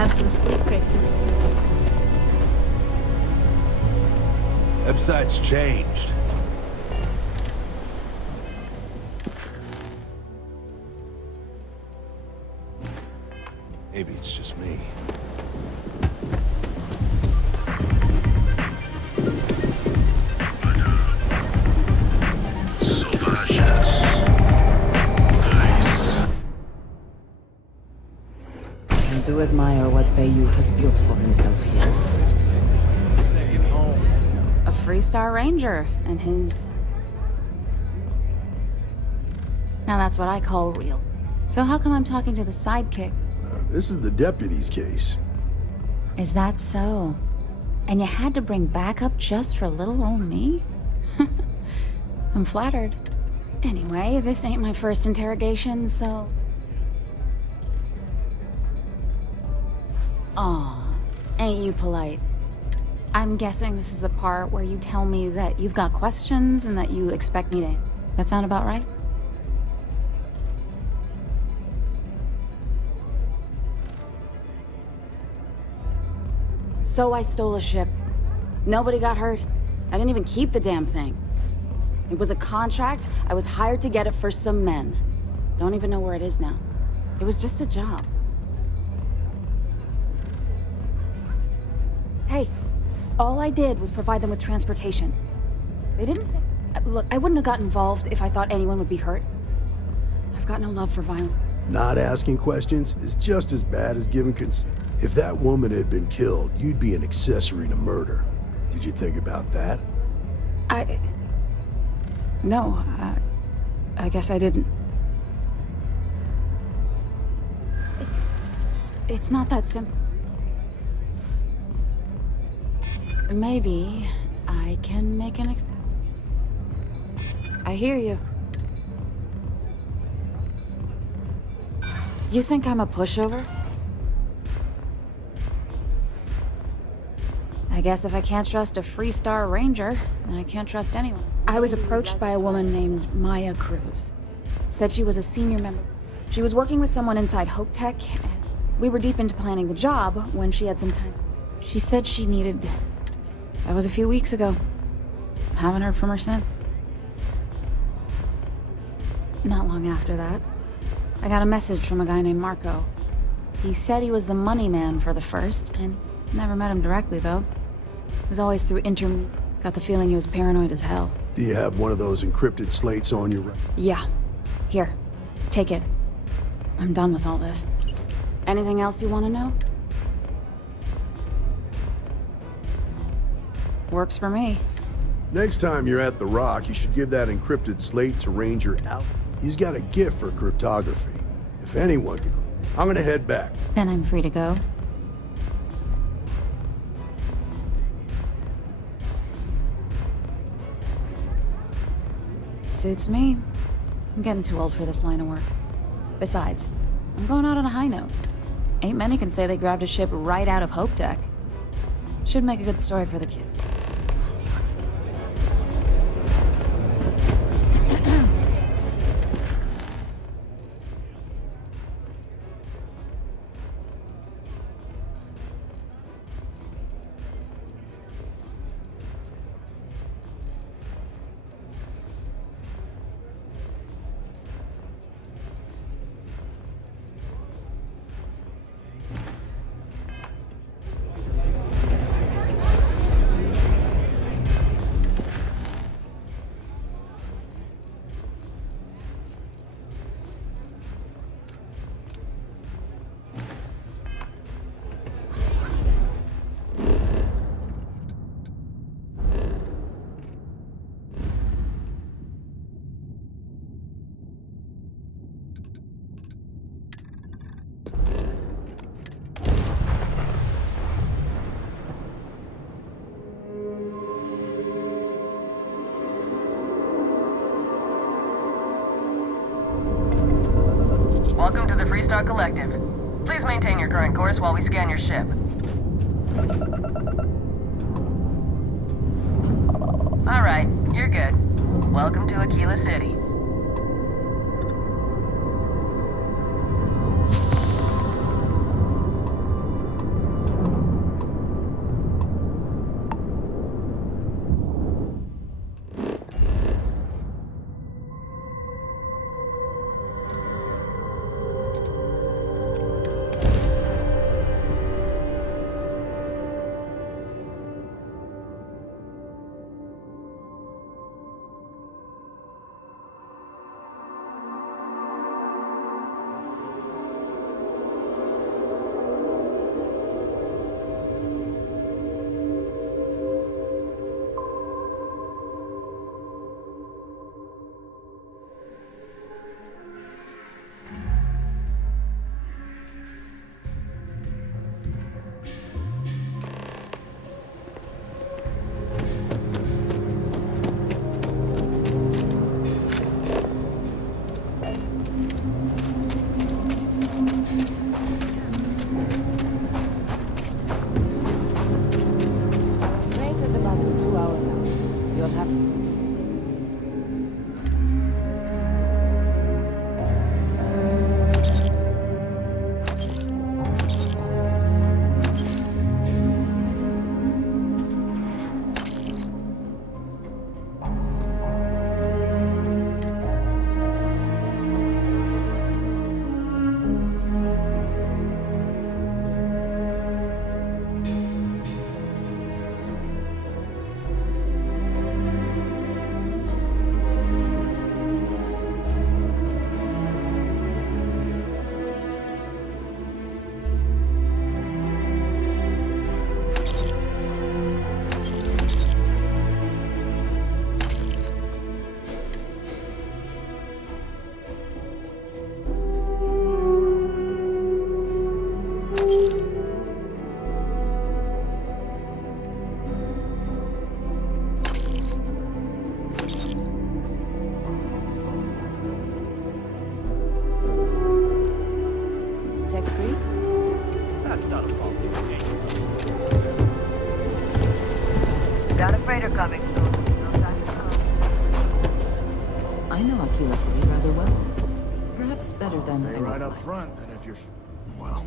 have some sleep break. Website's changed. Maybe it's just me. I do admire what Bayou has built for himself here. Second home. A Freestar Ranger and his... Now that's what I call real. So how come I'm talking to the sidekick? This is the deputy's case. Is that so? And you had to bring backup just for little old me? I'm flattered. Anyway, this ain't my first interrogation, so... Aw, ain't you polite? I'm guessing this is the part where you tell me that you've got questions and that you expect me to... That sound about right? So I stole a ship. Nobody got hurt. I didn't even keep the damn thing. It was a contract. I was hired to get it for some men. Don't even know where it is now. It was just a job. Hey, all I did was provide them with transportation. They didn't say... Look, I wouldn't have got involved if I thought anyone would be hurt. I've got no love for violence. Not asking questions is just as bad as giving If that woman had been killed, you'd be an accessory to murder. Did you think about that? No, I guess I didn't. It's not that simple. Maybe I can make an I hear you. You think I'm a pushover? I guess if I can't trust a Freestar Ranger, then I can't trust anyone. I was approached by a woman named Maya Cruz. Said she was a senior member. She was working with someone inside Hope Tech, and we were deep into planning the job when she had some kind... She said she needed... That was a few weeks ago. Haven't heard from her since. Not long after that, I got a message from a guy named Marco. He said he was the money man for the First, and never met him directly, though. It was always through Got the feeling he was paranoid as hell. Do you have one of those encrypted slates on your... Yeah. Here. Take it. I'm done with all this. Anything else you want to know? Works for me. Next time you're at the Rock, you should give that encrypted slate to Ranger Al. He's got a gift for cryptography. If anyone could... I'm gonna head back. Then I'm free to go. Suits me. I'm getting too old for this line of work. Besides, I'm going out on a high note. Ain't many can say they grabbed a ship right out of Hope Tech. Should make a good story for the kid. Welcome to the Freestar Collective. Please maintain your current course while we scan your ship. Alright, you're good. Welcome to Aquila City. tech creep? That's not a problem. Got a freighter coming soon. No time to I know Aquila City rather well. Perhaps better than Say I right would up like. front that if you're... Well...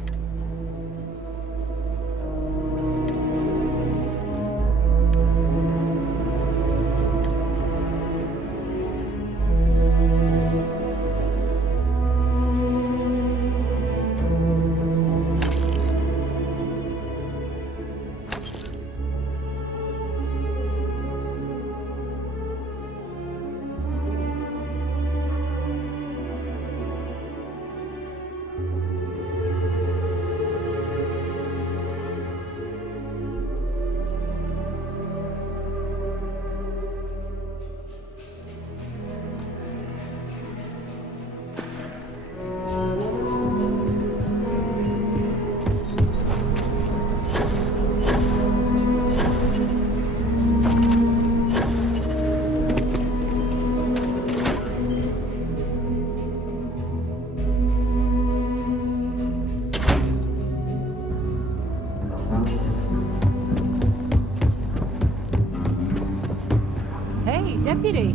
Hey, deputy!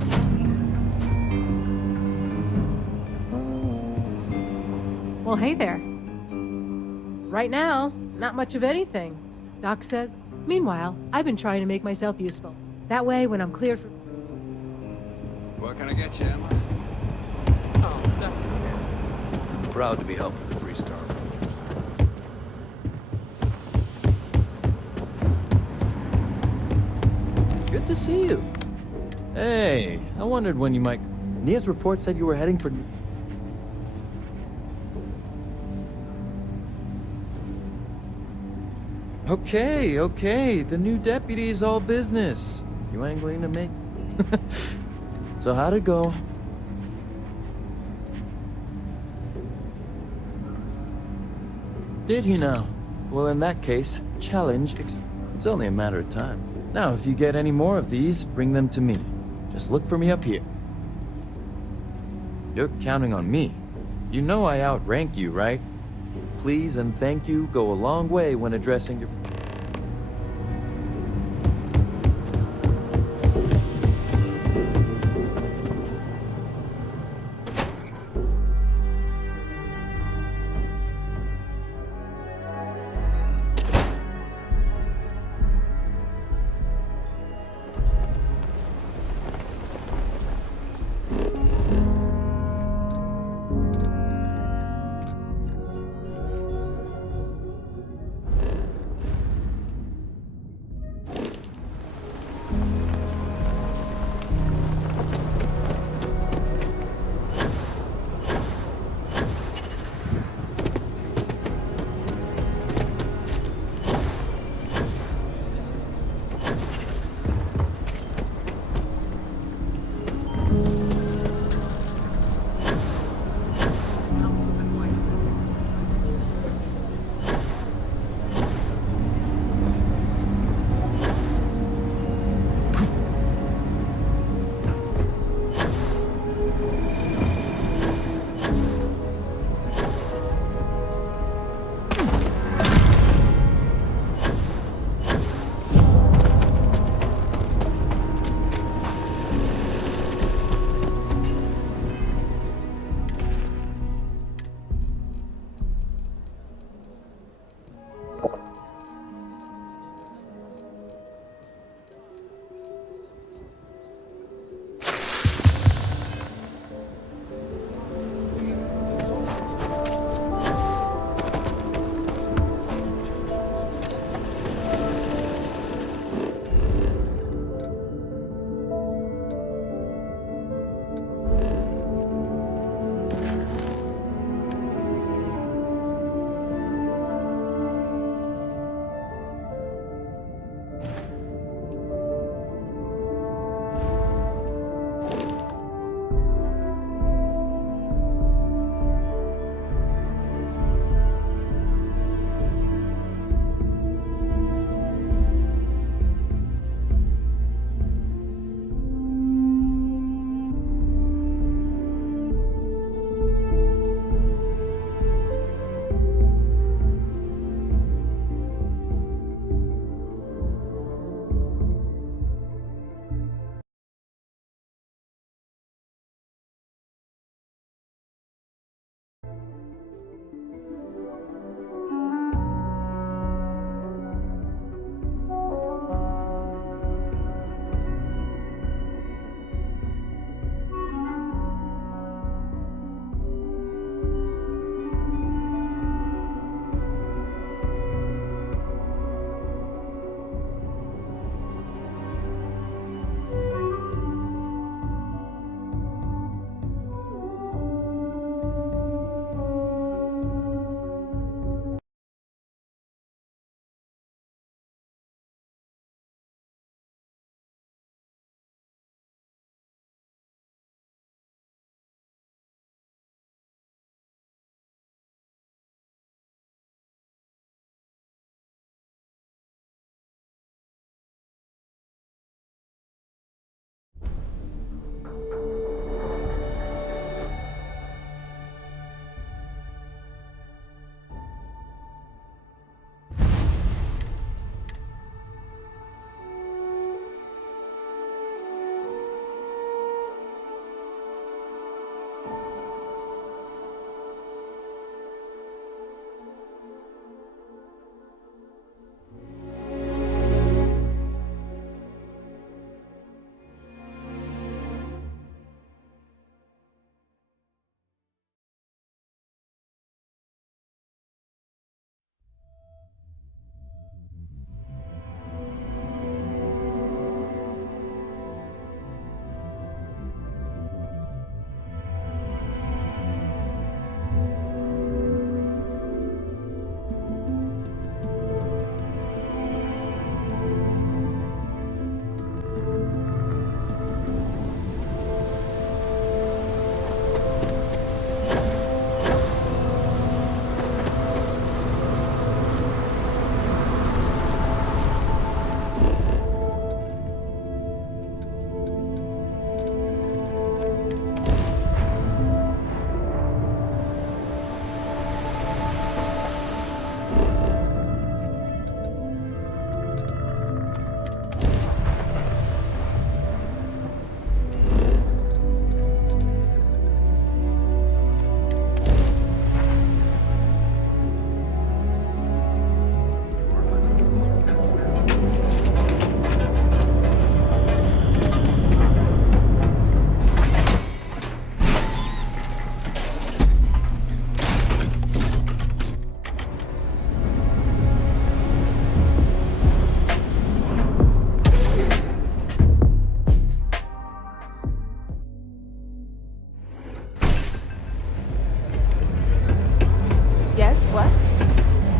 Well, hey there. Right now, not much of anything. Doc says. Meanwhile, I've been trying to make myself useful. That way, when I'm cleared for... What can I get you, Emma? Oh, no. Proud to be helping the Free Star. Good to see you. Hey, I wondered when you might... Nia's report said you were heading for... Okay, the new deputy's all business. You ain't going to make... So how'd it go? Did he now? Well, in that case, it's only a matter of time. Now, if you get any more of these, bring them to me. Just look for me up here. You're counting on me. You know I outrank you, right? Please and thank you go a long way when addressing your...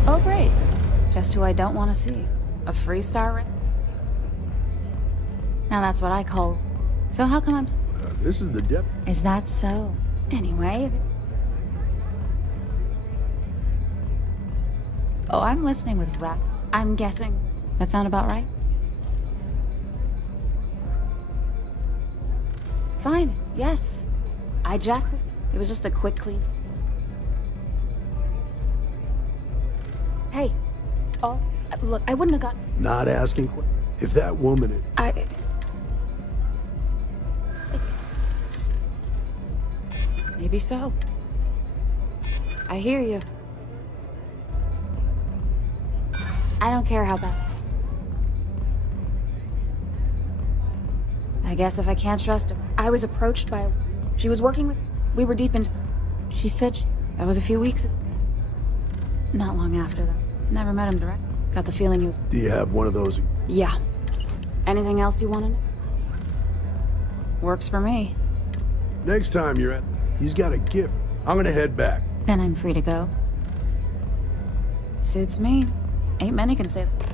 Oh, great. Just who I don't want to see. A freestar. Now that's what I call. So how come I'm. This is the depth. Is that so? Anyway. Oh, I'm listening with rap. I'm guessing. That sound about right? Fine, yes. I jacked it. It was just a quick clean. Hey. Oh, look, I wouldn't have got. Not asking if that woman had... Maybe so. I hear you. I don't care how bad. I guess if I can't trust her. I was approached by. She was working with. We were deep into. She said that was a few weeks ago. Not long after that. Never met him direct. Got the feeling he was. Do you have one of those? Yeah. Anything else you want to know? Works for me. Next time you're at... He's got a gift. I'm gonna head back. Then I'm free to go. Suits me. Ain't many can say that.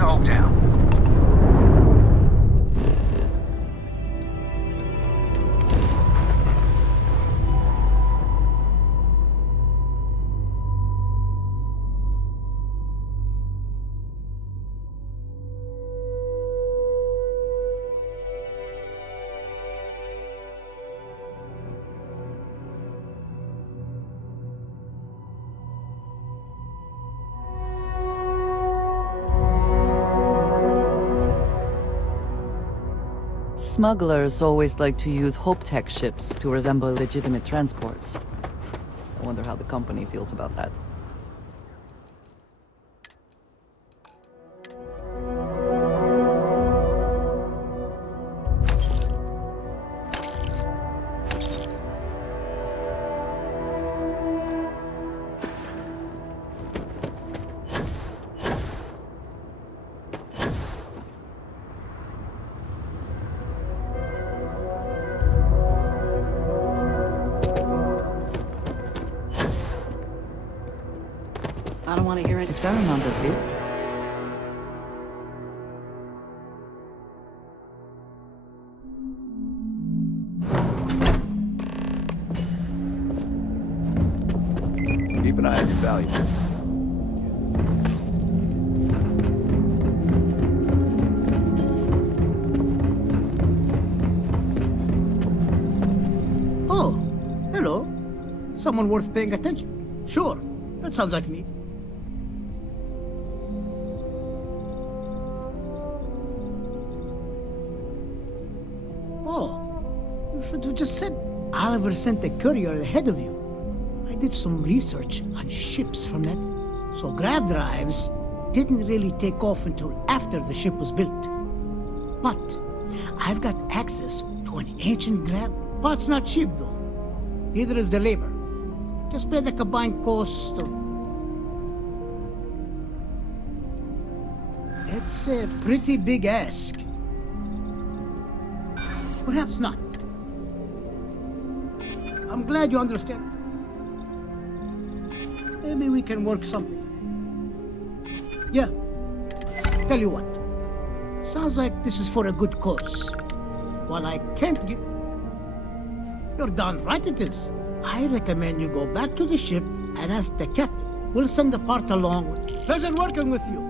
to Oaktown. Smugglers always like to use Hope-Tech ships to resemble legitimate transports. I wonder how the company feels about that. I don't want to hear it. A fair amount of it. Keep an eye on your valuables. Oh, hello. Someone worth paying attention. Sure, that sounds like me. Oh, you should have just said Oliver sent a courier ahead of you. I did some research on ships from that. So grab drives didn't really take off until after the ship was built. But I've got access to an ancient grab. Part's not cheap though. Neither is the labor. Just pay the combined cost of... It's a pretty big ask. Perhaps not. I'm glad you understand. Maybe we can work something. Yeah. Tell you what. Sounds like this is for a good cause. While I can't give... You're darn right it is. I recommend you go back to the ship and ask the captain. We'll send the part along. Pleasure working with you.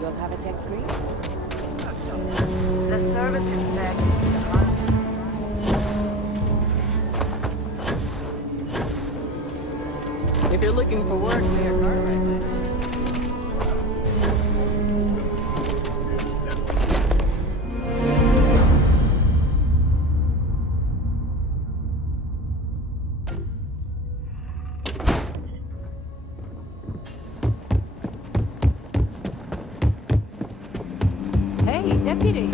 You'll have a tech screen? The service is back. If you're looking for work, Mayor Cartwright. Hey, deputy.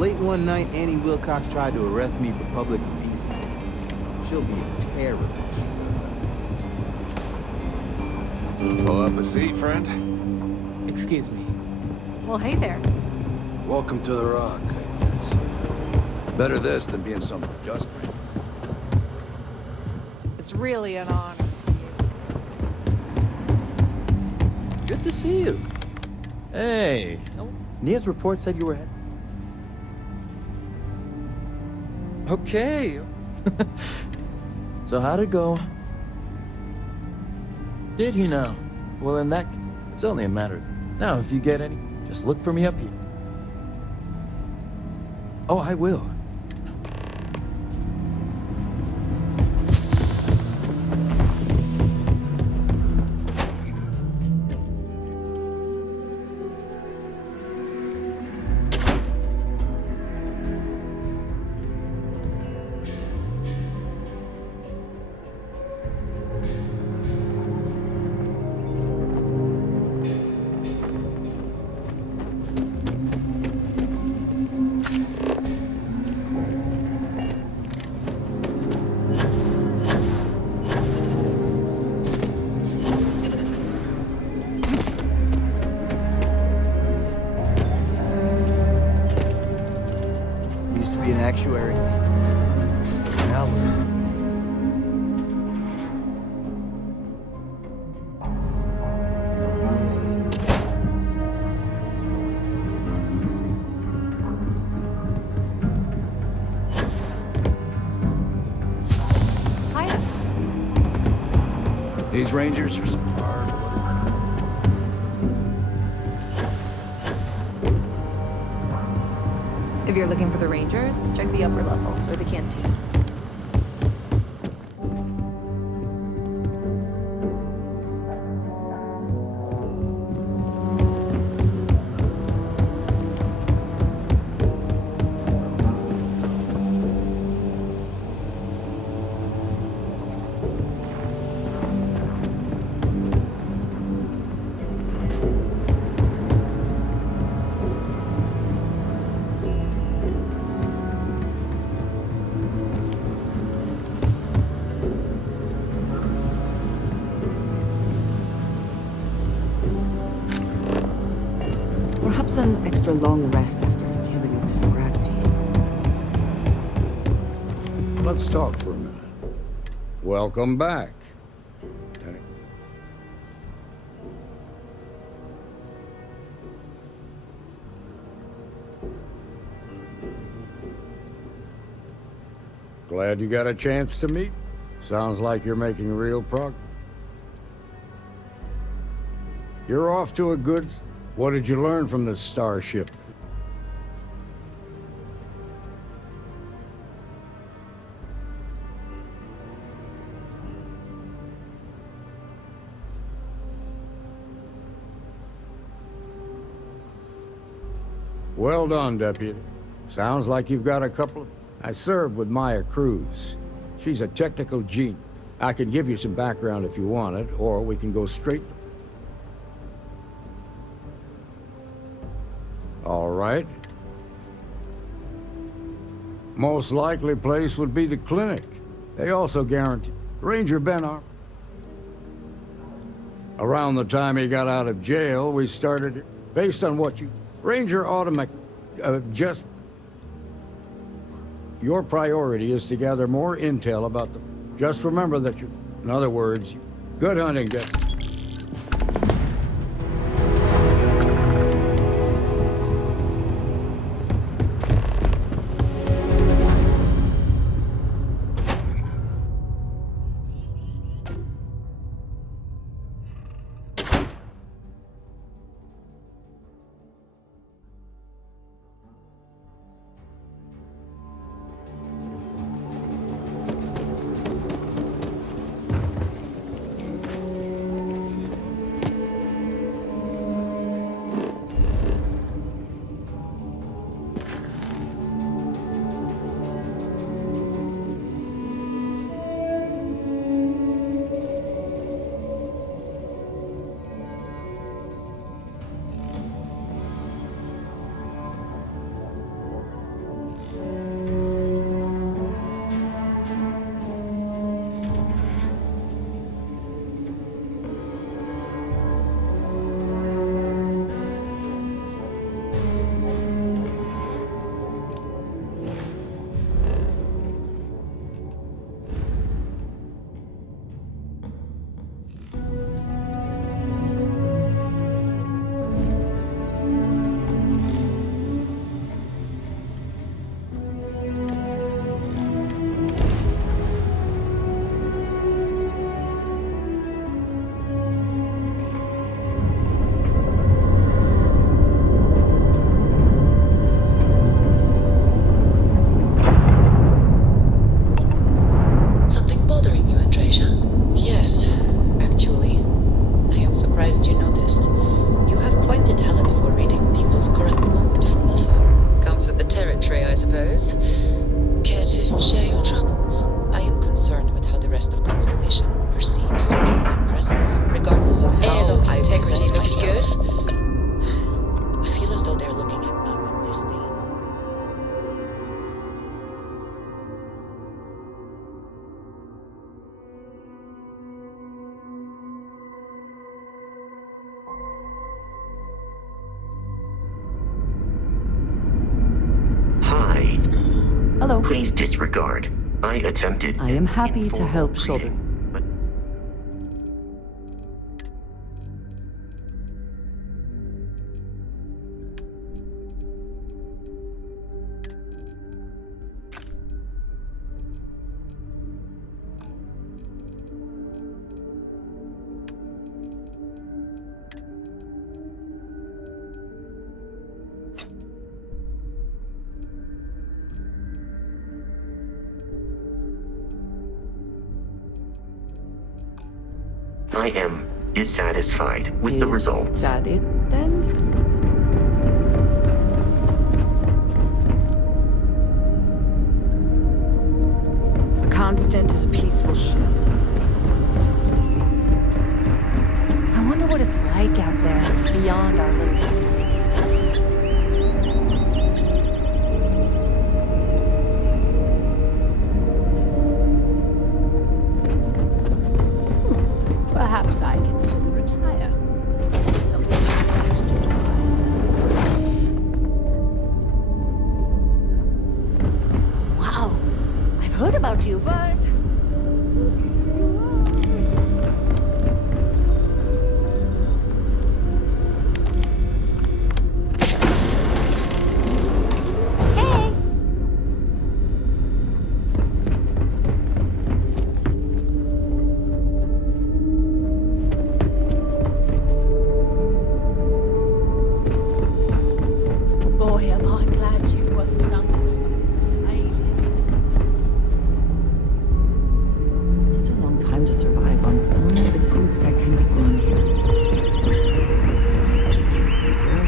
Late one night, Annie Wilcox tried to arrest me for public indecency. She'll be in terror when she does that. Pull up a seat, friend. Excuse me. Well, hey there. Welcome to the Rock, I guess. Better this than being some dust ring. It's really an honor. Good to see you. Hey. Nia's report said you were... Okay. So how'd it go? Did he now? Well, in that... It's only a matter... Now, if you get any... Just look for me up here. Oh, I will. Used to be an actuary. Now, Hiya. These Rangers are some hard work. If you're looking for the Rangers, check the upper levels or the canteen. Perhaps an extra long rest after dealing with this gravity. Let's talk for a minute. Welcome back. Glad you got a chance to meet. Sounds like you're making real progress. You're off to a good... What did you learn from the starship? Well done, Deputy. Sounds like you've got a couple of... I served with Maya Cruz. She's a technical genius. I can give you some background if you want it, or we can go straight... All right. Most likely place would be the clinic. They also guarantee... Ranger Ben Around the time he got out of jail, we started... Based on what you... Ranger just... Your priority is to gather more intel about the... Just remember that you... In other words, good hunting, Deputy. license, regardless of how I integrity looks good. I feel as though they're looking at me with disdain. Hi. Hello. Please disregard. I attempted. I am happy to help informal Shoulder. greeting, but I am dissatisfied with the results. Is that it then? The Constant is a peaceful ship. I wonder what it's like out there, beyond our little ship. Perhaps I can soon retire. Someone used to die. Wow, I've heard about you, but... Hey! Boy, am I glad you weren't some sort of alien. Such a long time to survive on only the foods that can be grown here.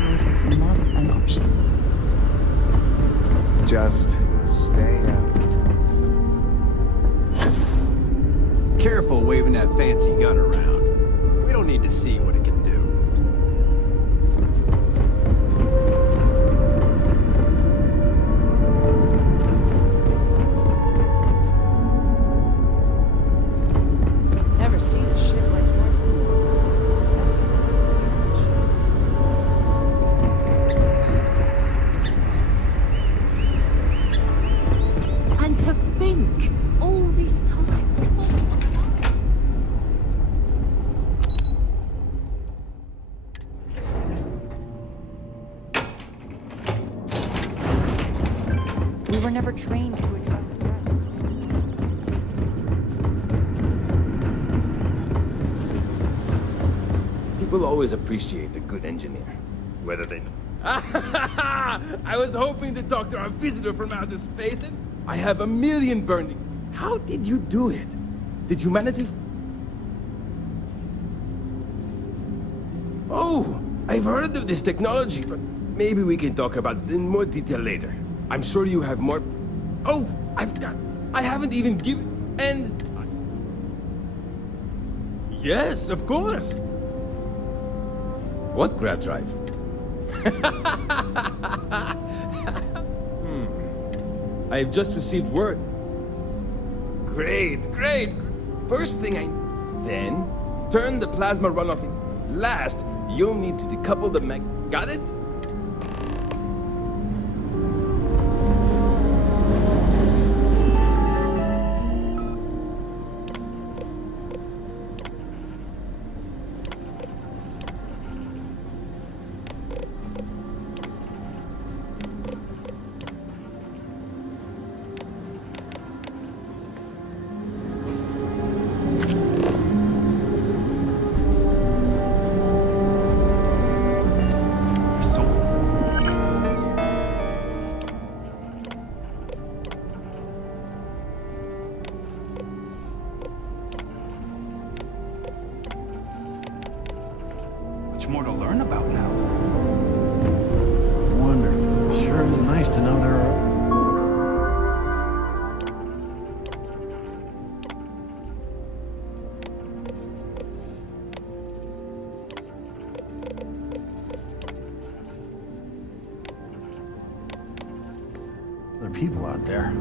Was not an option. Just stay out. Careful waving that fancy gun around. We don't need to see what it can do. Never seen a ship like yours before. And to think, all this time before. We were never trained to address threats. People always appreciate a good engineer, whether they know. I was hoping to talk to our visitor from outer space, and I have a million burning. How did you do it? Did humanity... Oh, I've heard of this technology, but maybe we can talk about it in more detail later. I'm sure you have more... Oh, I haven't even given... And... Yes, of course. What grab drive? I have just received word. Great, great. First thing Then, turn the plasma runoff in. Last, you'll need to decouple the mag... Got it? Much more to learn about now. Wonder. Sure is nice to know there are... people out there.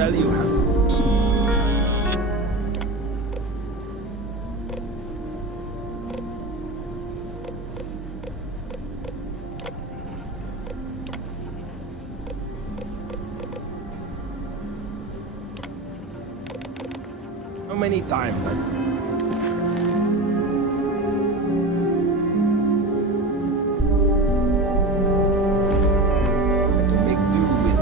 tell you how. many times had to make do with.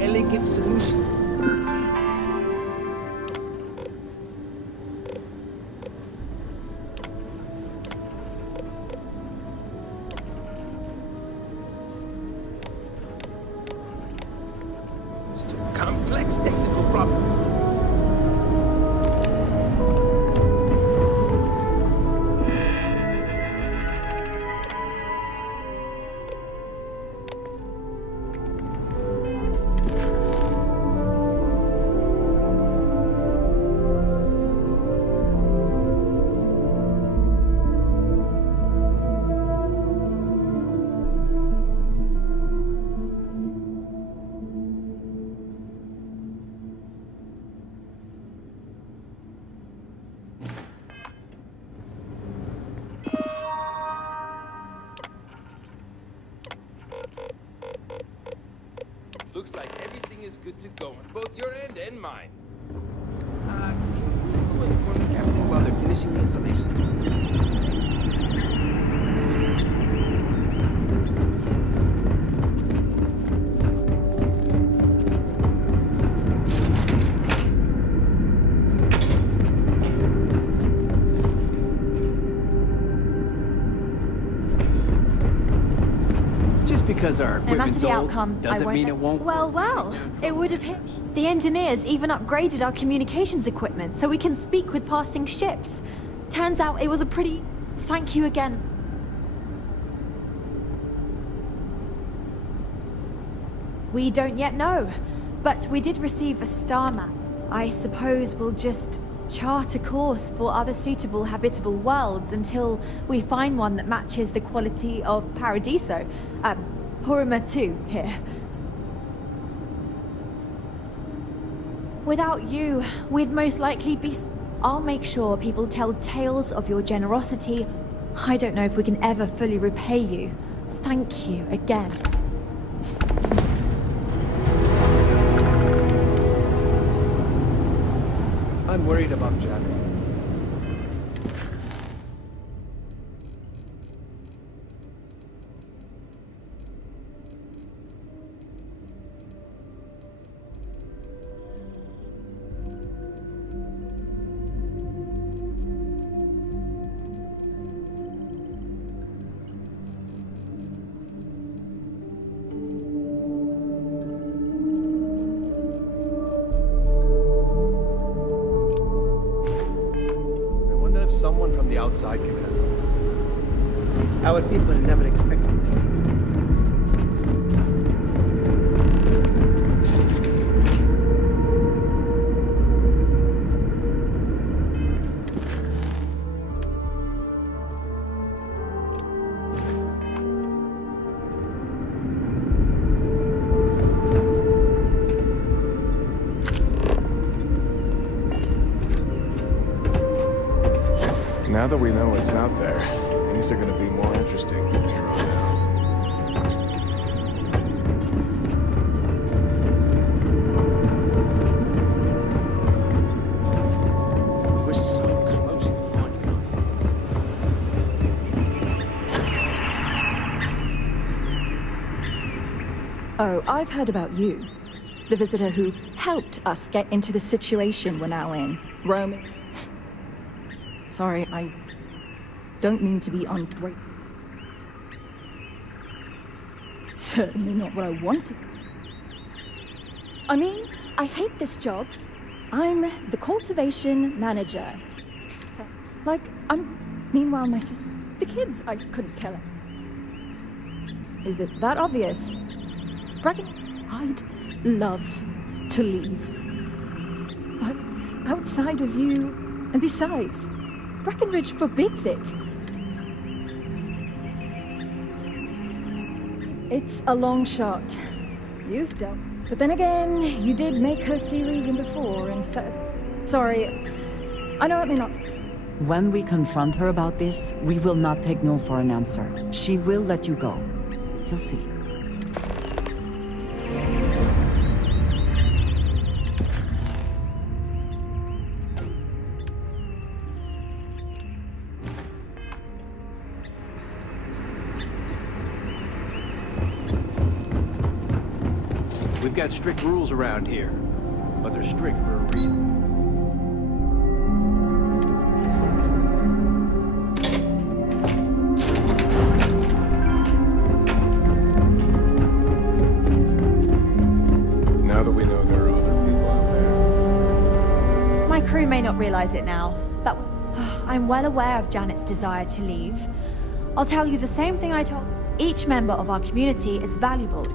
Elegant solution. It's too complex technical problems. Looks like everything is good to go on both your end and mine. Can you go inform the captain while they're finishing the installation? Just because our No matter equipment's the old outcome, doesn't mean it won't. Well, it would appear the engineers even upgraded our communications equipment so we can speak with passing ships. Turns out it was a pretty... Thank you again. We don't yet know, but we did receive a star map. I suppose we'll just chart a course for other suitable habitable worlds until we find one that matches the quality of Paradiso. Porima 2 here. Without you, we'd most likely be... I'll make sure people tell tales of your generosity. I don't know if we can ever fully repay you. Thank you again. I'm worried about Janet. Someone from the outside can help. Our people never expected to. Now that we know what's out there, things are going to be more interesting from here on out. We were so close to finding it. Oh, I've heard about you. The visitor who helped us get into the situation we're now in. Roaming. Sorry, I don't mean to be ungrateful. Certainly not what I wanted. I mean, I hate this job. I'm the cultivation manager. Meanwhile, my sister... The kids, I couldn't care less. Is it that obvious? Bracken, I'd love to leave. outside of you. And besides, Breckenridge forbids it. It's a long shot. You've done. But then again, you did make her see reason before and says... Sorry, I know it may not... When we confront her about this, we will not take no for an answer. She will let you go. You'll see. We've got strict rules around here, but they're strict for a reason. Now that we know there are other people out there. My crew may not realize it now, but I'm well aware of Janet's desire to leave. I'll tell you the same thing I told. Each member of our community is valuable,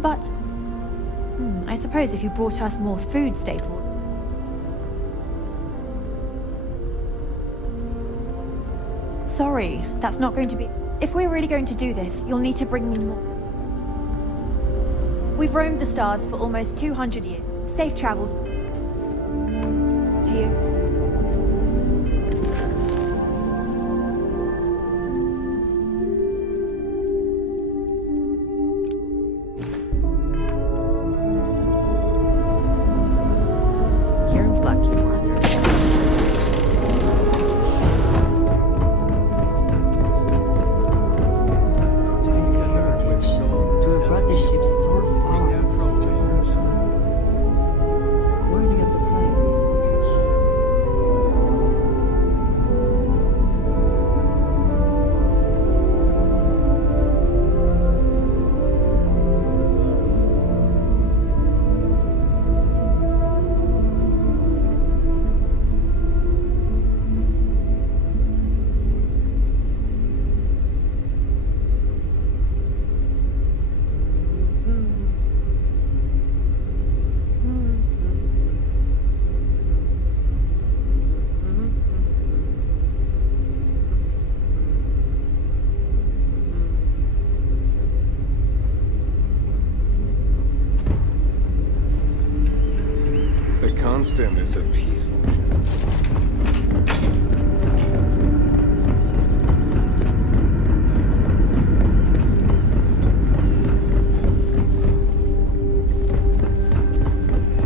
but I suppose if you brought us more food staples. Sorry, that's not going to be... If we're really going to do this, you'll need to bring me more. We've roamed the stars for almost 200 years. Safe travels to you. Constant is a peaceful ship.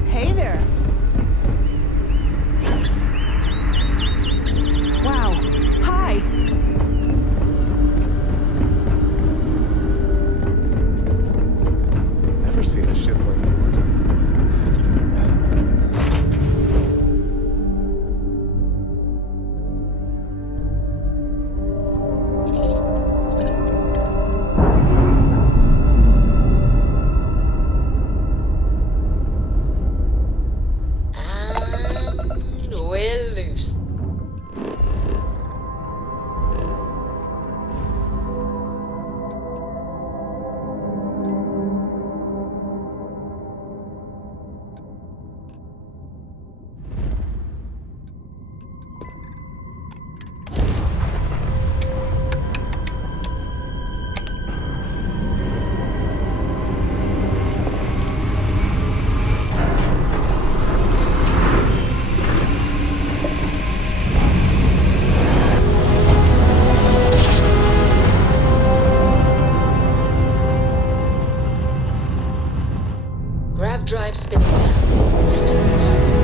Hey there. Wow. Hi. Never seen a ship like yours. Drive spinning down. Systems manual.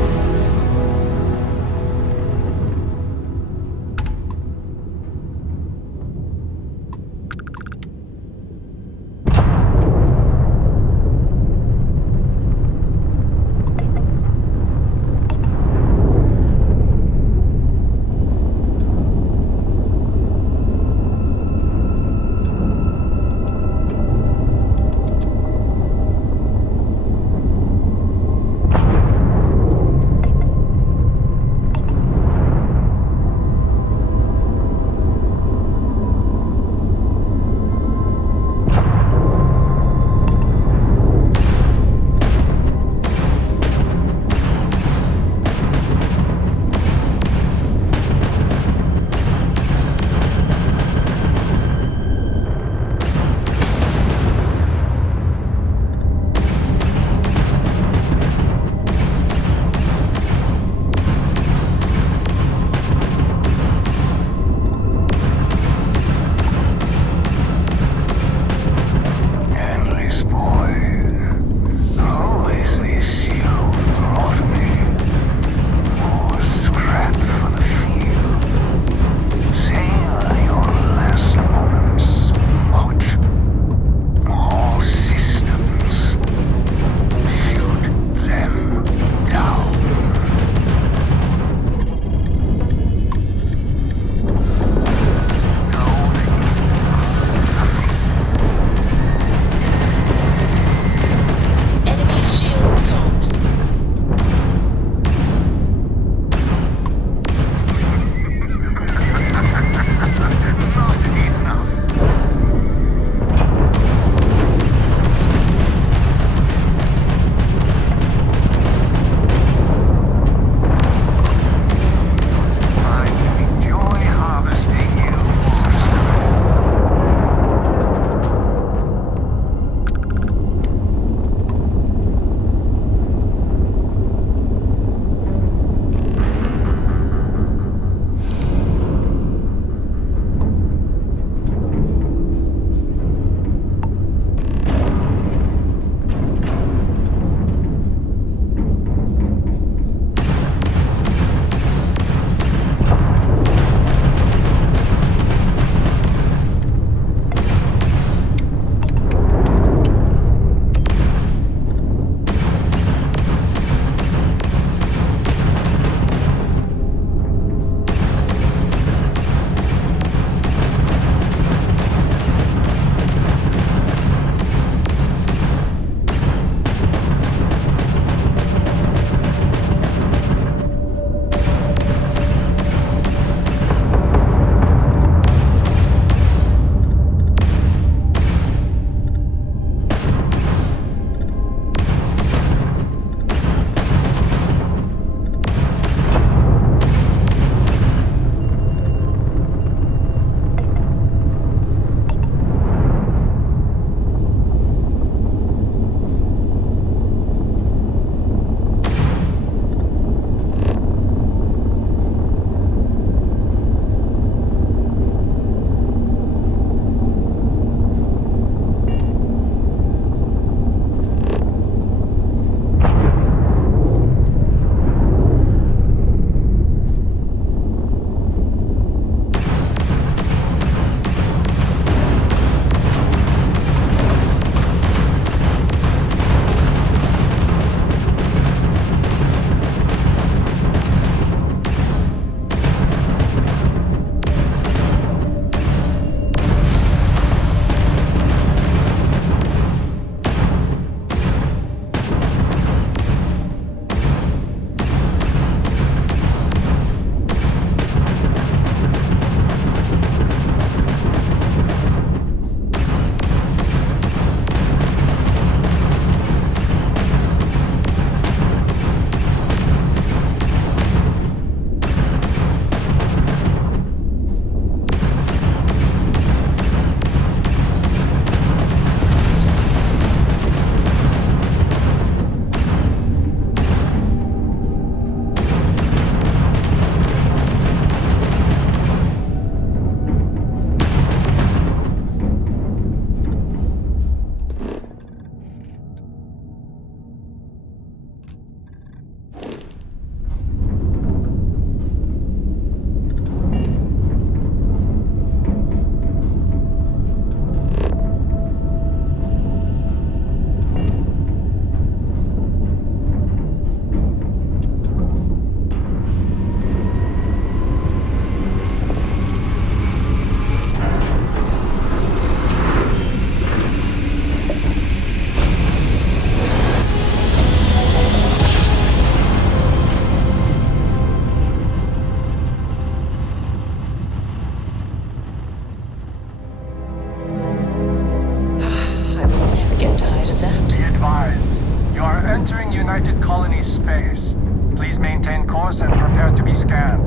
Maintain course and prepare to be scanned.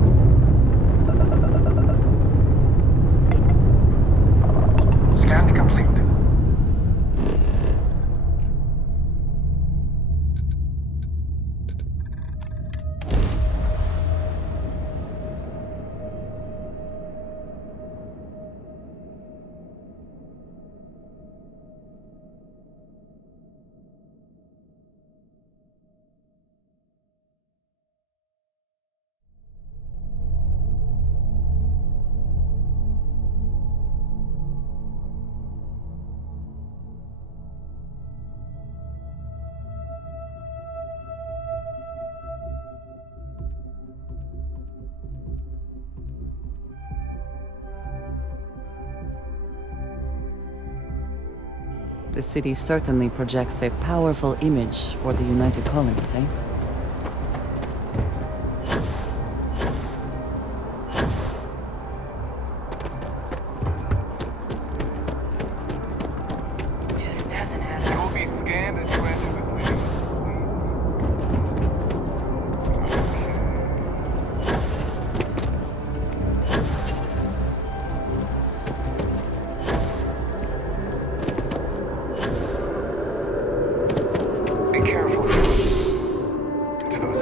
Scan complete. The city certainly projects a powerful image for the United Colonies, eh? Just doesn't happen. You will be scanned as you enter the city. Be careful. To those.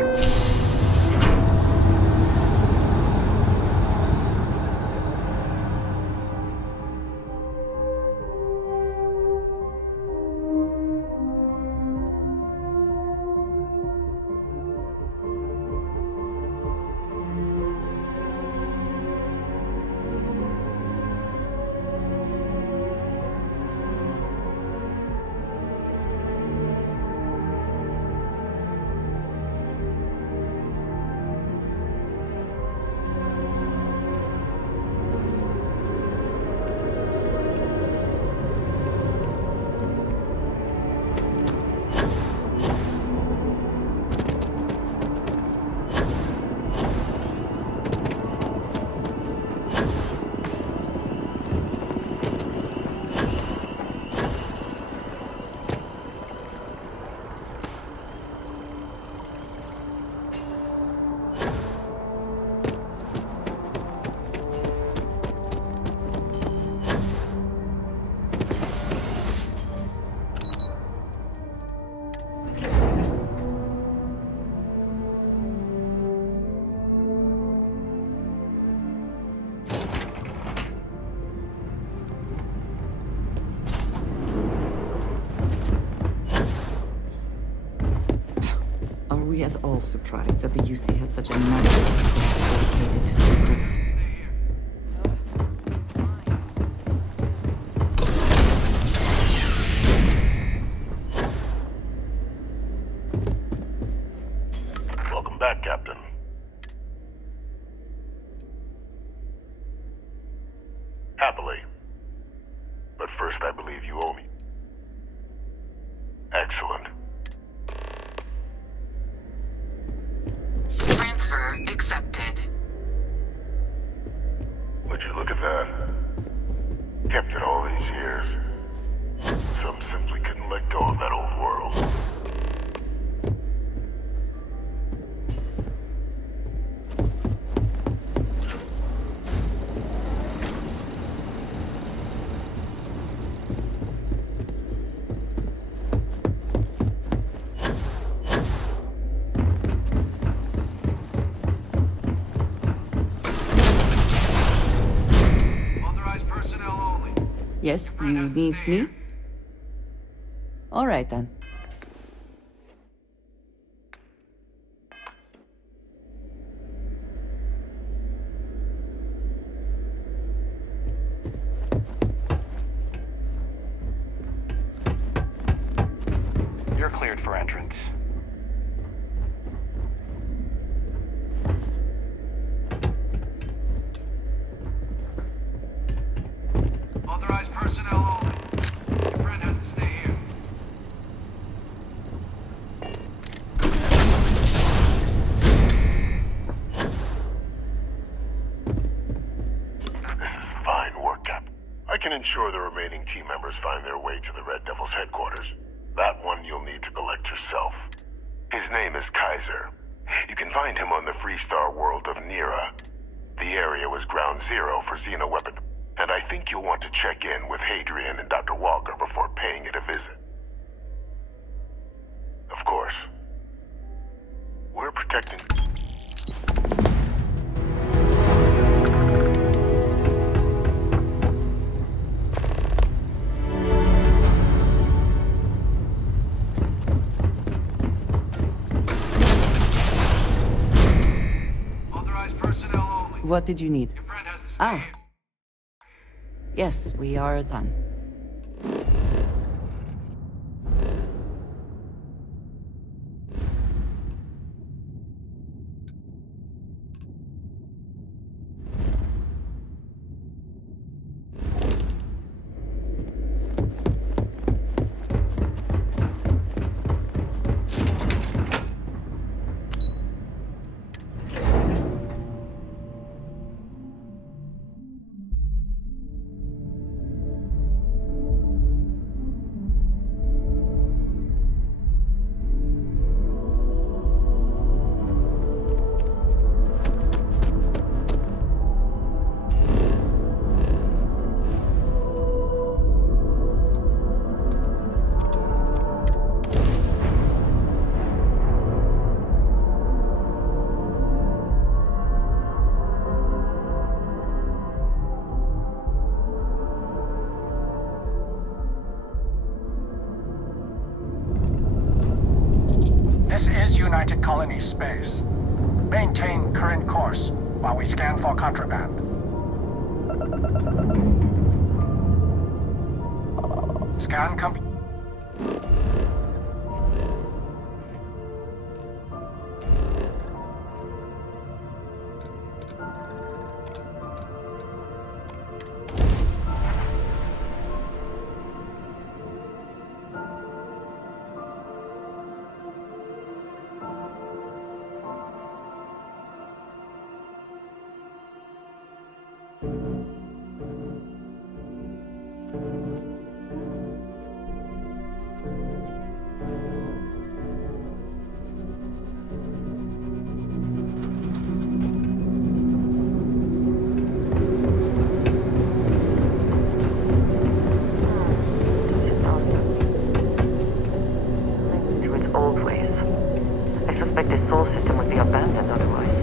Are we at all surprised that the UC has such a massive force dedicated to secrets? Welcome back, Captain. Happily. But first, I believe you owe me. Excellent. Transfer accepted. Would you look at that? Kept it all these years. Some simply couldn't let go of that old world. Yes, you need me? All right, then. You're cleared for entrance. Authorized personnel only. Your friend has to stay here. This is fine work, Captain. I can ensure the remaining team members find their way to the Red Devil's headquarters. That one you'll need to collect yourself. His name is Kaiser. You can find him on the Freestar world of Nira. The area was ground zero for xeno-weapon, and I think you'll want to check in with Hadrian and Dr. Walker before paying it a visit. Of course, we're protecting... Authorized personnel only. What did you need? Your friend has to stay Ah. Yes, we are done. This is United Colony Space. Maintain current course while we scan for contraband. Scan complete. To its old ways. I suspect this soul system would be abandoned otherwise.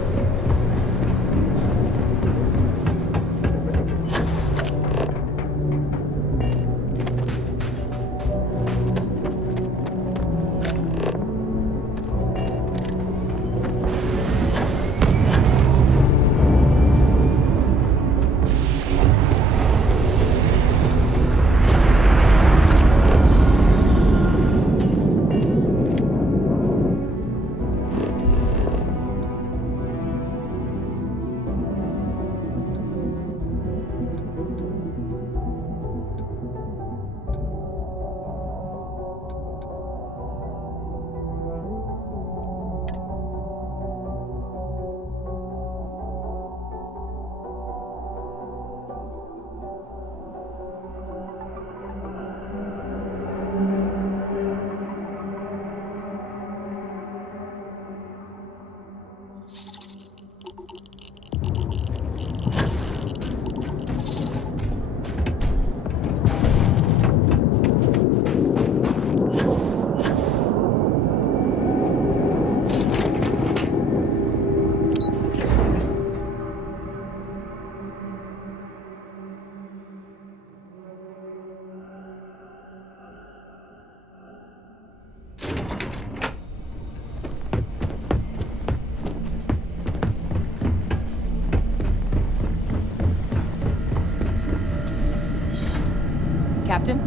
Captain,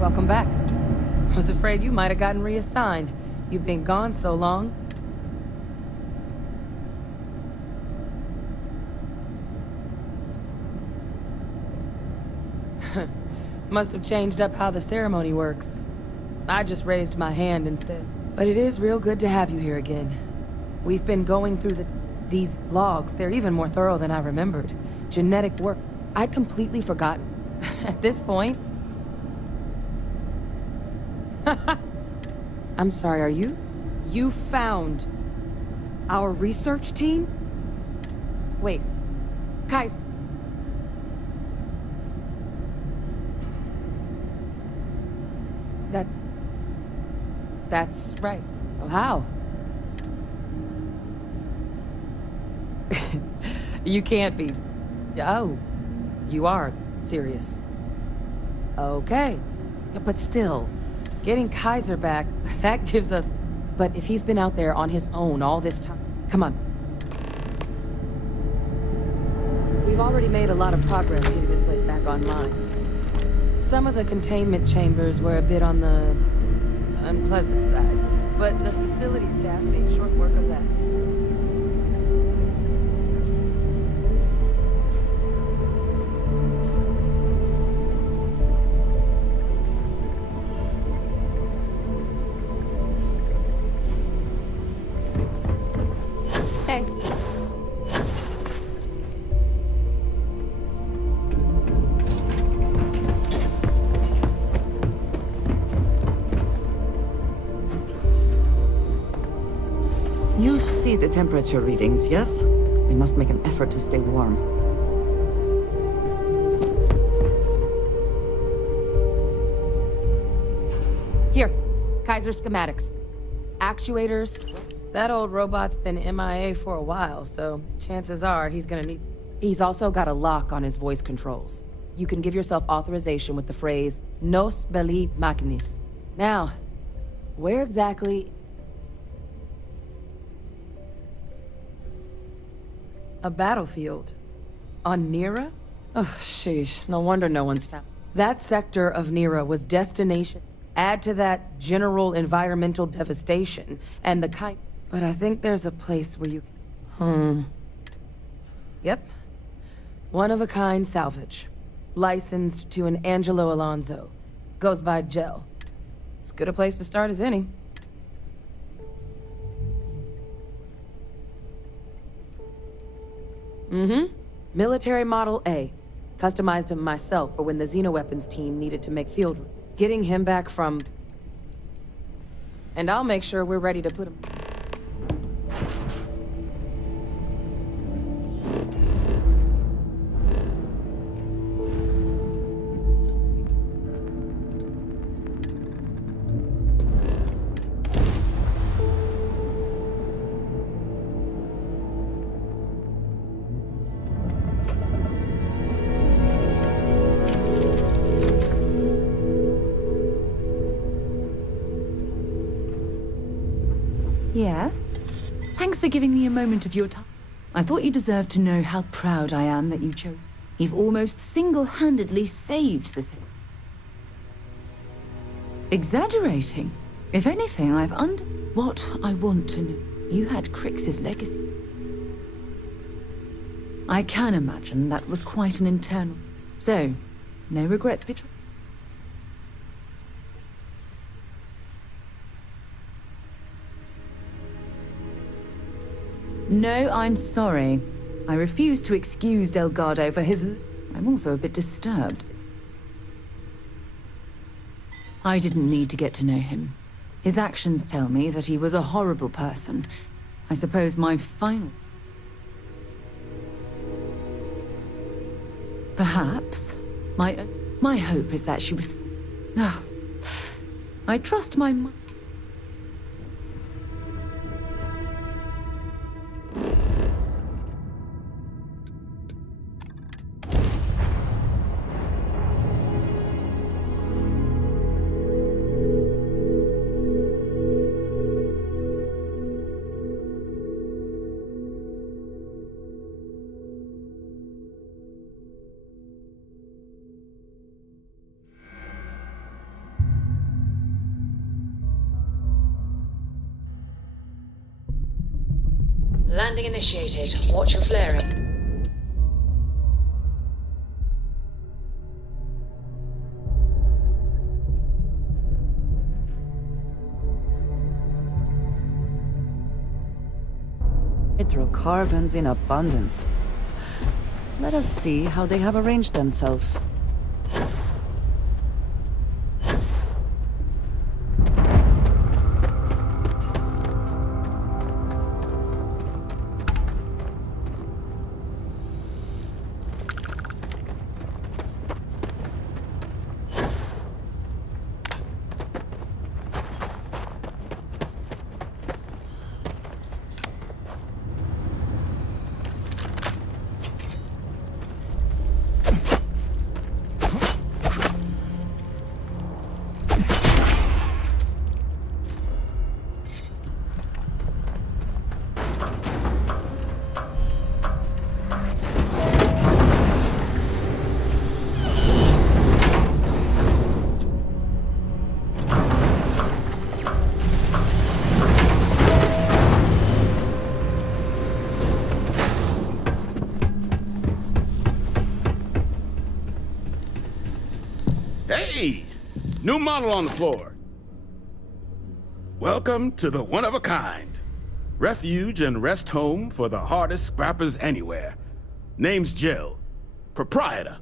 welcome back. I was afraid you might have gotten reassigned. You've been gone so long. Must have changed up how the ceremony works. I just raised my hand and said, but it is real good to have you here again. We've been going through these logs. They're even more thorough than I remembered. Genetic work. I'd completely forgotten. At this point... I'm sorry, are you? You found Our research team? Wait. Kaiser. That's right. Oh, how? You can't be... Oh, you are serious. Okay. But still, getting Kaiser back, that gives us... But if he's been out there on his own all this time... Come on. We've already made a lot of progress getting this place back online. Some of the containment chambers were a bit on the unpleasant side, but the facility staff made short work of that. Hey. You see the temperature readings, yes? We must make an effort to stay warm. Here, Kaiser schematics. Actuators. That old robot's been MIA for a while, so chances are he's gonna need... He's also got a lock on his voice controls. You can give yourself authorization with the phrase, Nos belli machinis. Now, where exactly... A battlefield? On Nira? Ugh, sheesh. No wonder no one's found. That sector of Nira was destination. Add to that general environmental devastation, and the kind... But I think there's a place where you can... Yep. One-of-a-kind salvage. Licensed to an Angelo Alonso. Goes by Gel. As good a place to start as any. Military Model A. Customized him myself for when the Xenoweapons team needed to make field... Getting him back from... And I'll make sure we're ready to put him... Yeah? Thanks for giving me a moment of your time. I thought you deserved to know how proud I am that you chose. You've almost single-handedly saved the... Exaggerating. If anything, I've What I want to know. You had Crix's legacy. I can imagine that was quite an internal... So, no regrets betrayed. No, I'm sorry. I refuse to excuse Delgado for his... I'm also a bit disturbed. I didn't need to get to know him. His actions tell me that he was a horrible person. I suppose my final... Perhaps. My hope is that she was... I trust my... Landing initiated. Watch your flaring. Hydrocarbons in abundance. Let us see how they have arranged themselves. Hey! New model on the floor. Welcome to the one-of-a-kind. Refuge and rest home for the hardest scrappers anywhere. Name's Jill. Proprietor.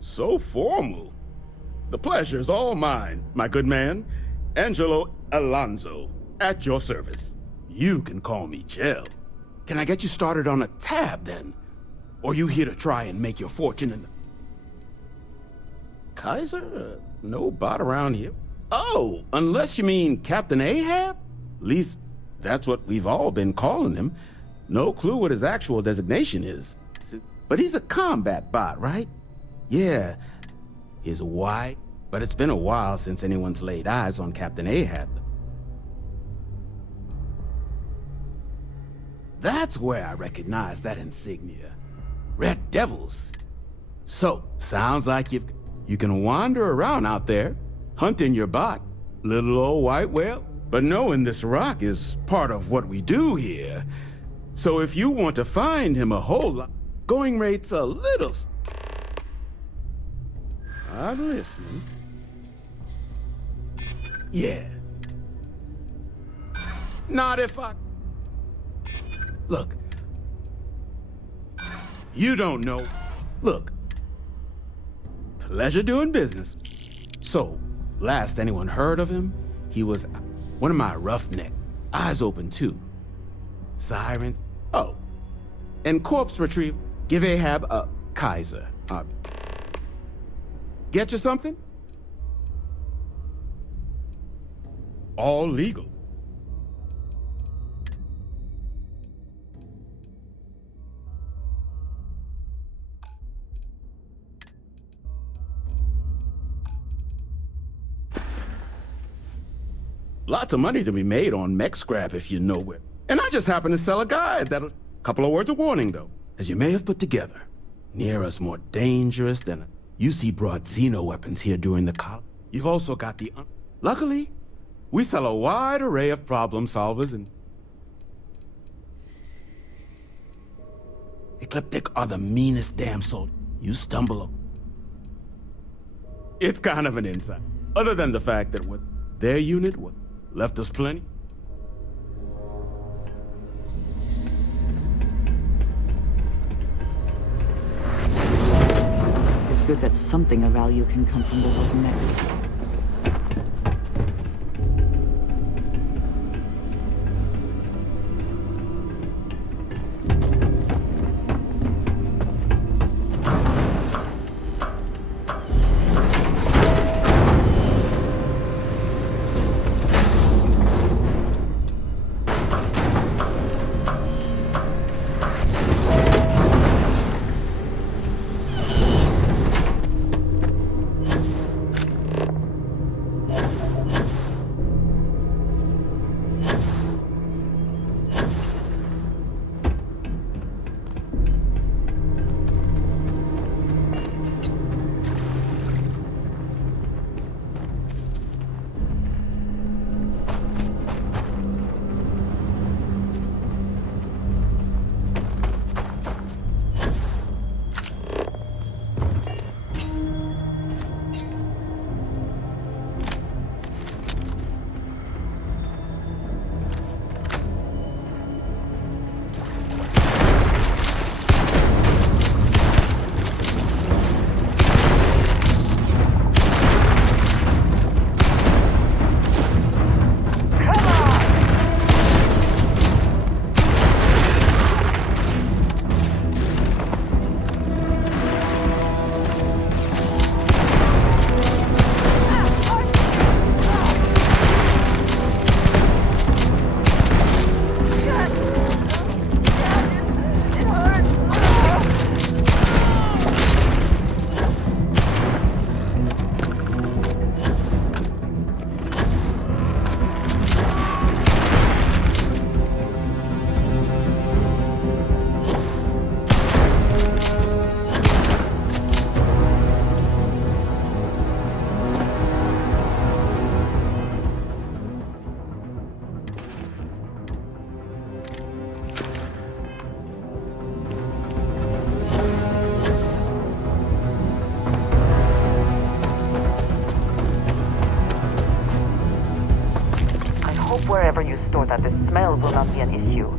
So formal. The pleasure's all mine, my good man. Angelo Alonso, at your service. You can call me Jill. Can I get you started on a tab, then? Or you here to try and make your fortune in the... Kaiser? No bot around here. Oh, unless you mean Captain Ahab? At least, that's what we've all been calling him. No clue what his actual designation is. But he's a combat bot, right? Yeah. His why? But it's been a while since anyone's laid eyes on Captain Ahab. That's where I recognize that insignia. Red Devils. So, sounds like you can wander around out there, hunting your bot, little old white whale. But knowing this rock is part of what we do here. So if you want to find him a whole lot, going rate's a little... I'm listening. Yeah. Not if I... Look. You don't know. Look. Pleasure doing business. So, last anyone heard of him, he was one of my roughneck. Eyes open too. Sirens. Oh. And corpse retrieval. Give Ahab a Kaiser. Get you something? All legal. Lots of money to be made on mech scrap if you know where. And I just happen to sell a guide that'll... Couple of words of warning, though. As you may have put together, Nira's more dangerous than... UC brought Xeno weapons here during the collapse. You've also got the... Luckily, we sell a wide array of problem solvers and... Ecliptic are the meanest damn soldiers. You stumble up. It's kind of an insight. Other than the fact that what their unit left us plenty. It's good that something of value can come from those old necks. hope wherever you store that the smell will not be an issue.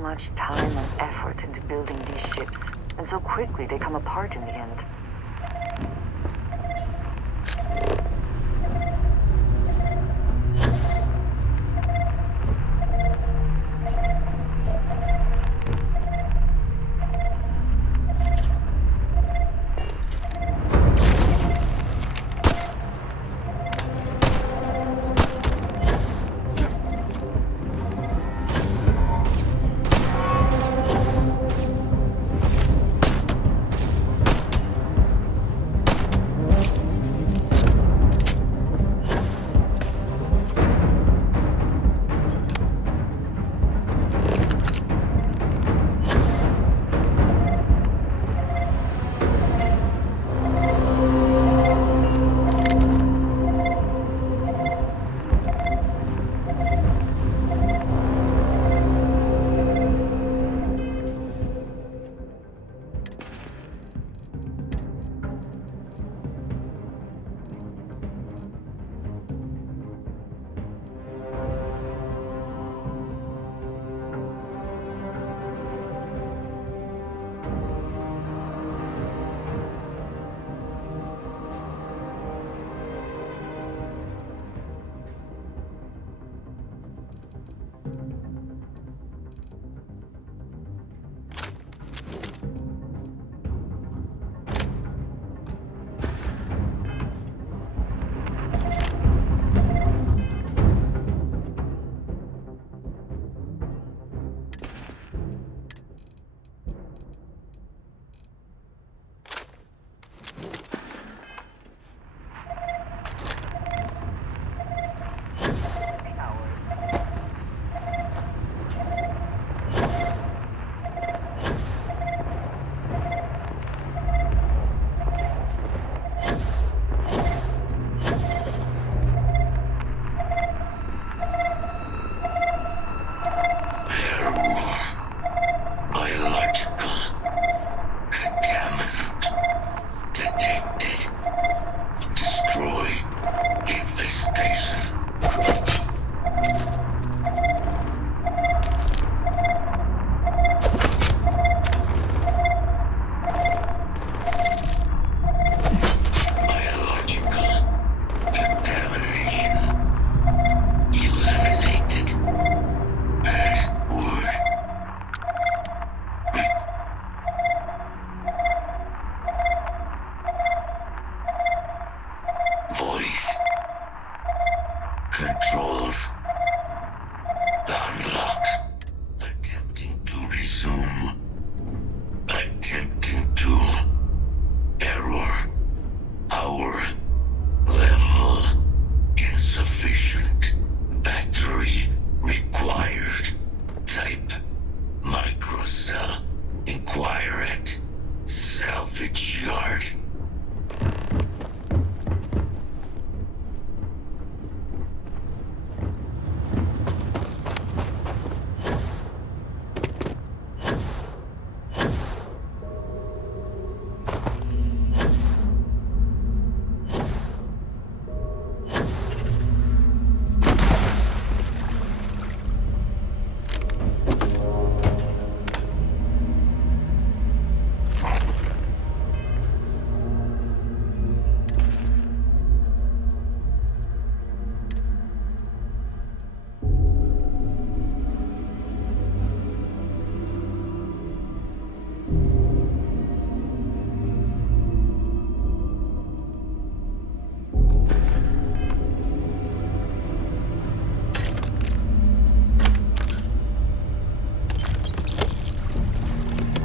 Much time and effort into building these ships, and so quickly they come apart in the end. Controls unlocked. Attempting to resume. Attempting to. Error. Power level insufficient. Battery required. Type microcell. Inquire at salvage yard.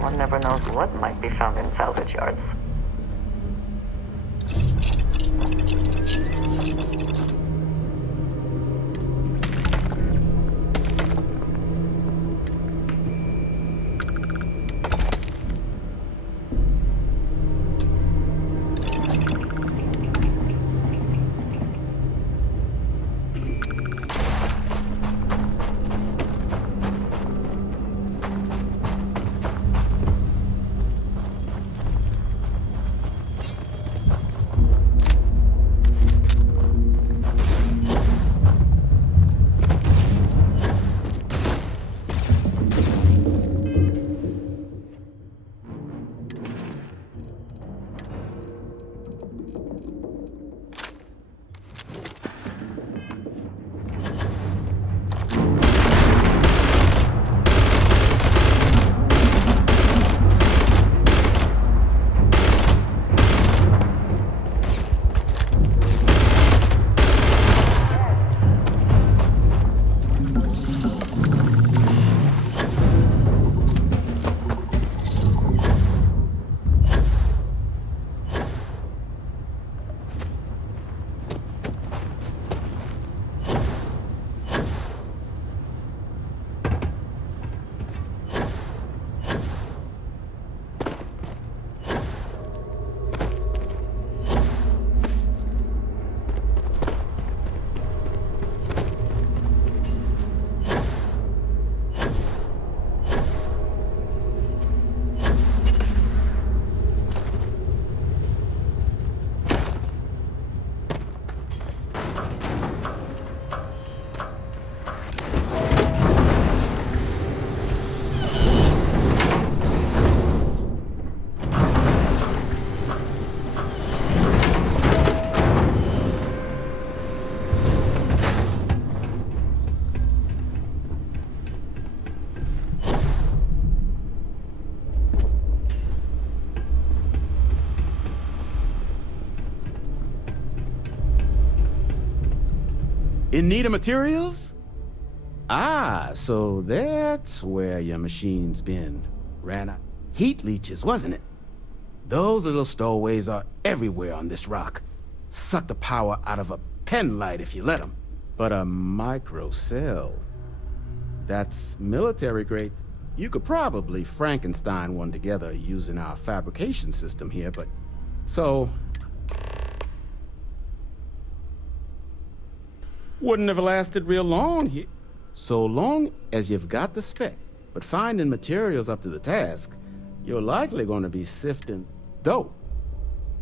One never knows what might be found in salvage yards. In need of materials? Ah, so that's where your machine's been. Ran out. Heat leeches, wasn't it? Those little stowaways are everywhere on this rock. Suck the power out of a pen light if you let them. But a micro cell, that's military grade. You could probably Frankenstein one together using our fabrication system here, but... So... wouldn't have lasted real long here. So long as you've got the spec, but finding materials up to the task, you're likely going to be sifting. Though,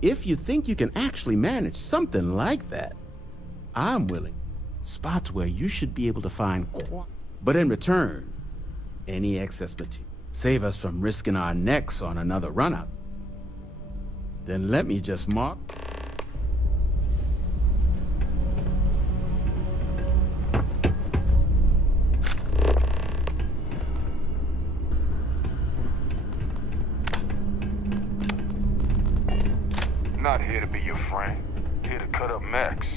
if you think you can actually manage something like that, I'm willing. Spots where you should be able to find but in return, any excess material. Save us from risking our necks on another run-up. Then let me just mark. Not here to be your friend. Here to cut up mechs.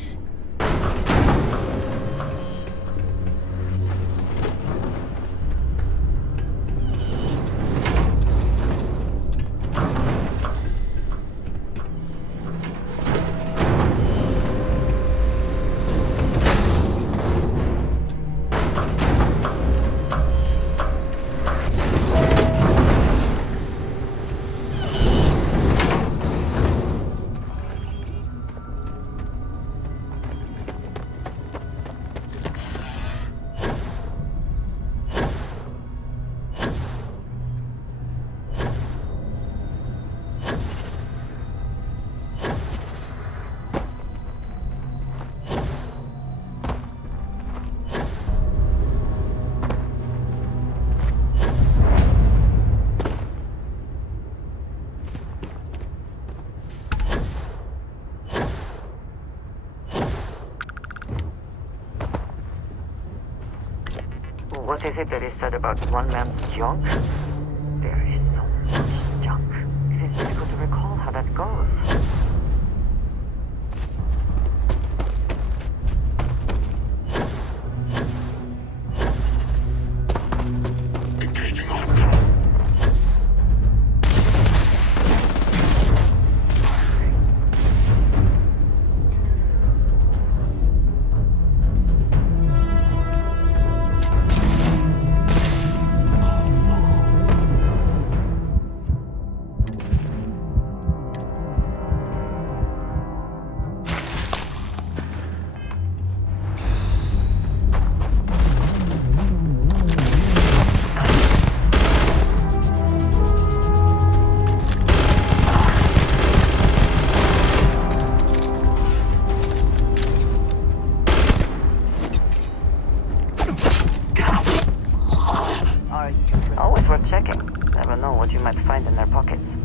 What is it that is said about one man's junk? There is so much junk. It is difficult to recall how that goes. Engaging hostile. checking. Never know what you might find in their pockets.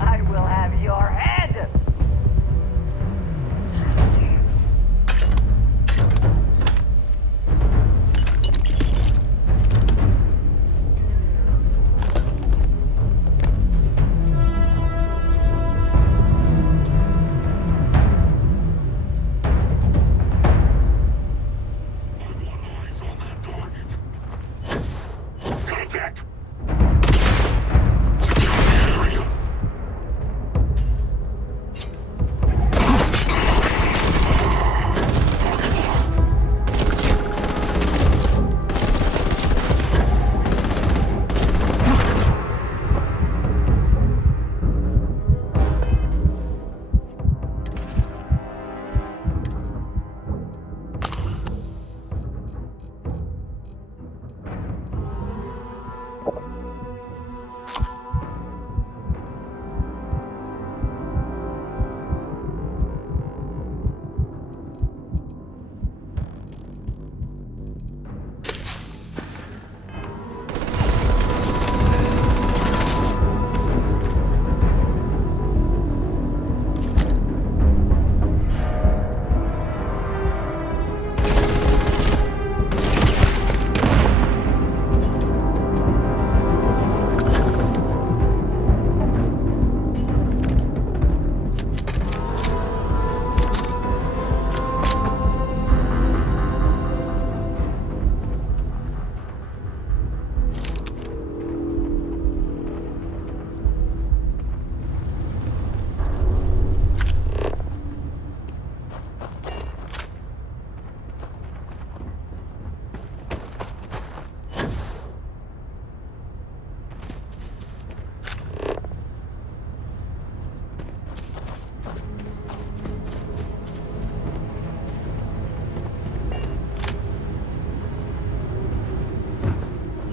I will have your head! Contact.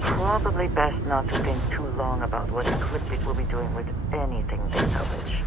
Probably best not to think too long about what Ecliptic will be doing with anything they salvage.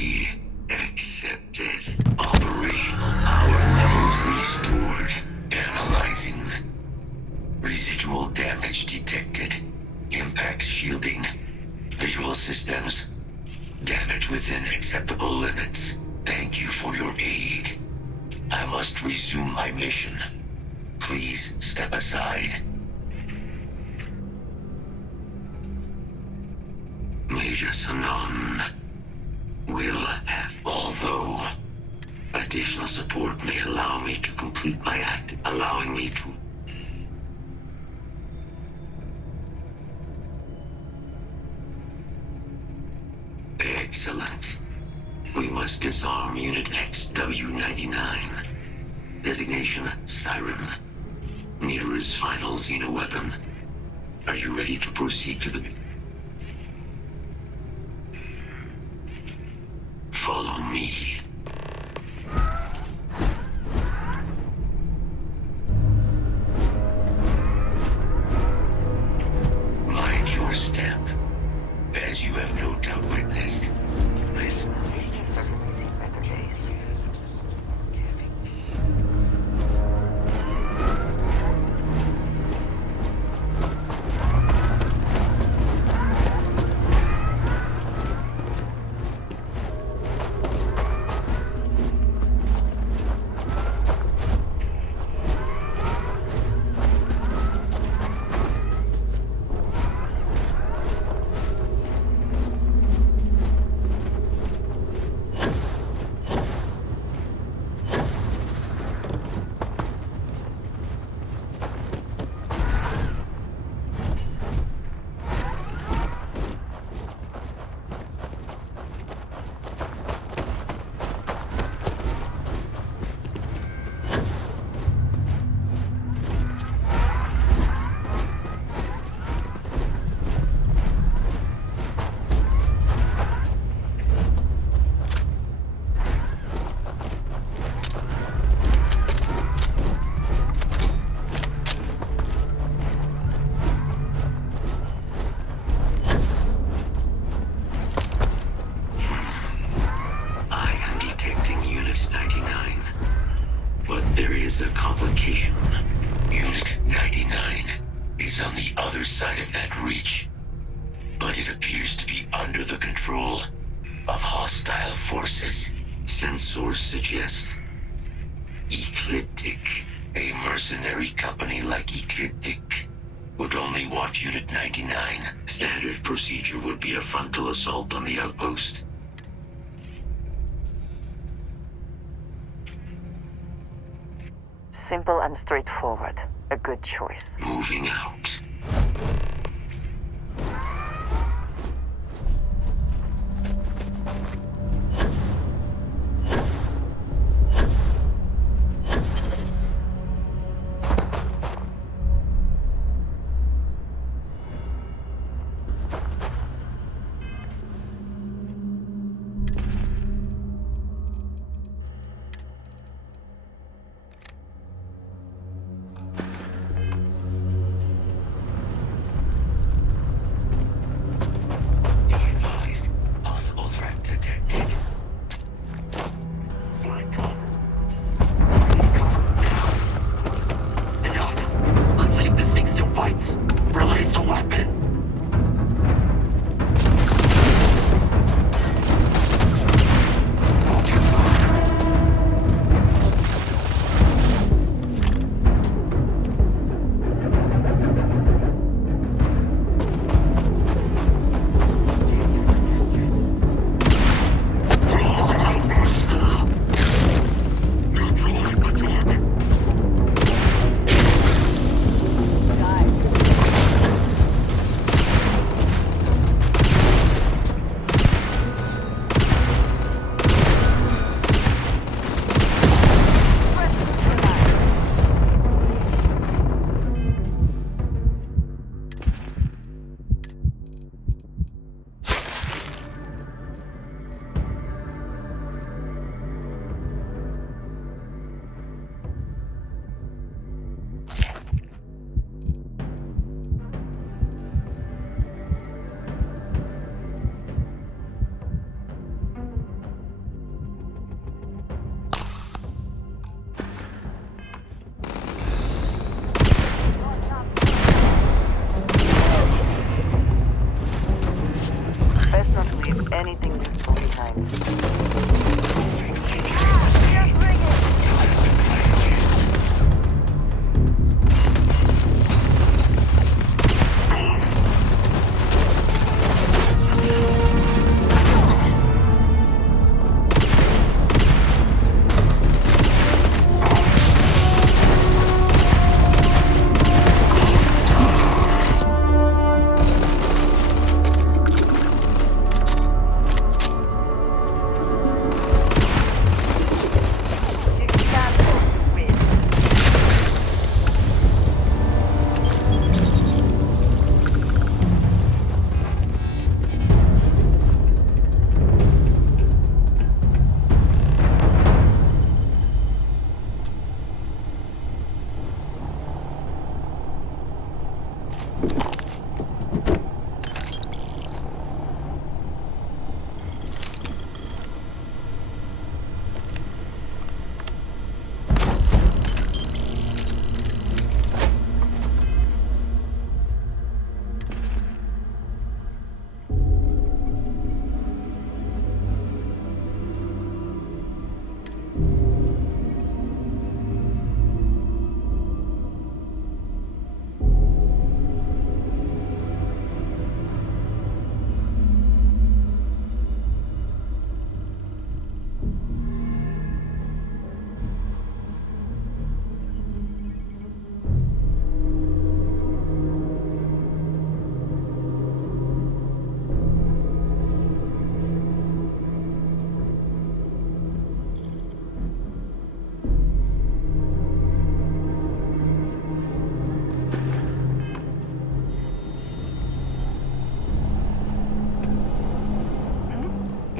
Delivery accepted. Operational power levels restored. Analyzing. Residual damage detected. Impact shielding. Visual systems. Damage within acceptable limits. Thank you for your aid. I must resume my mission. Please step aside. Major Sanon will have, although additional support may allow me to complete my act, allowing me to. Excellent. We must disarm Unit XW-99. Designation Siren. Nearest final xeno-weapon. Are you ready to proceed to the... Follow me. Mind your step, as you have no doubt witnessed. This is a complication. Unit 99 is on the other side of that reach, but it appears to be under the control of hostile forces. Sensors suggest Ecliptic, a mercenary company like Ecliptic, would only want Unit 99. Standard procedure would be a frontal assault on the outpost. Simple and straightforward. A good choice. Moving out.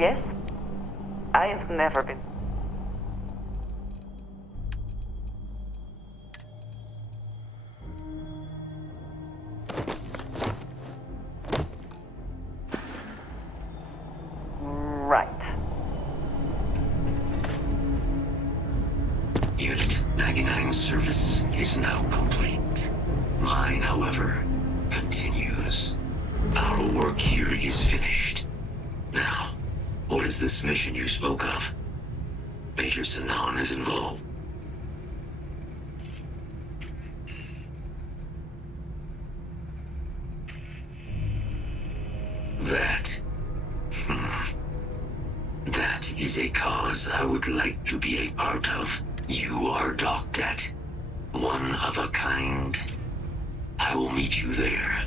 Yes? I have never been. Right. Unit 99 service is now complete. Mine, however, continues. Our work here is finished. Now, what is this mission you spoke of? Major Sinan is involved. That... That is a cause I would like to be a part of. You are docked at one of a kind. I will meet you there.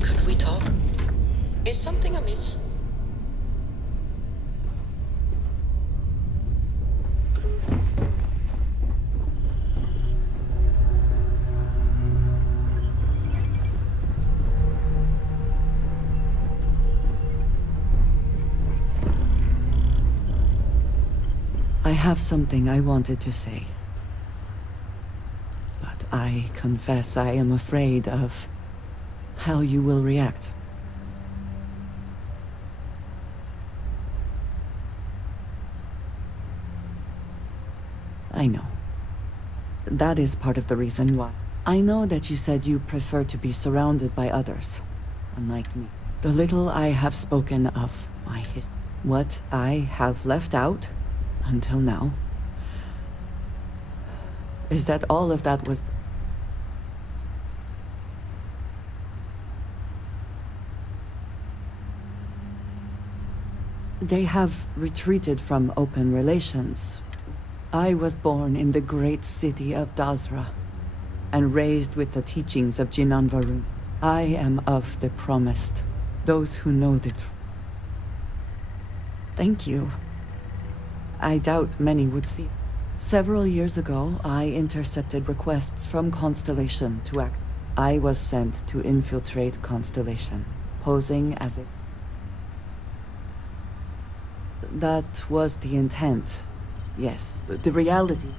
Could we talk? Is something amiss? I have something I wanted to say. But I confess I am afraid of how you will react. I know. That is part of the reason why. I know that you said you prefer to be surrounded by others, unlike me. The little I have spoken of my history, what I have left out until now, is that all of that was... They have retreated from open relations. I was born in the great city of Dazra, and raised with the teachings of Jinan Varun. I am of the promised, those who know the truth. Thank you. I doubt many would see. Several years ago, I intercepted requests from Constellation to act. I was sent to infiltrate Constellation, posing as a... That was the intent, yes, but the reality.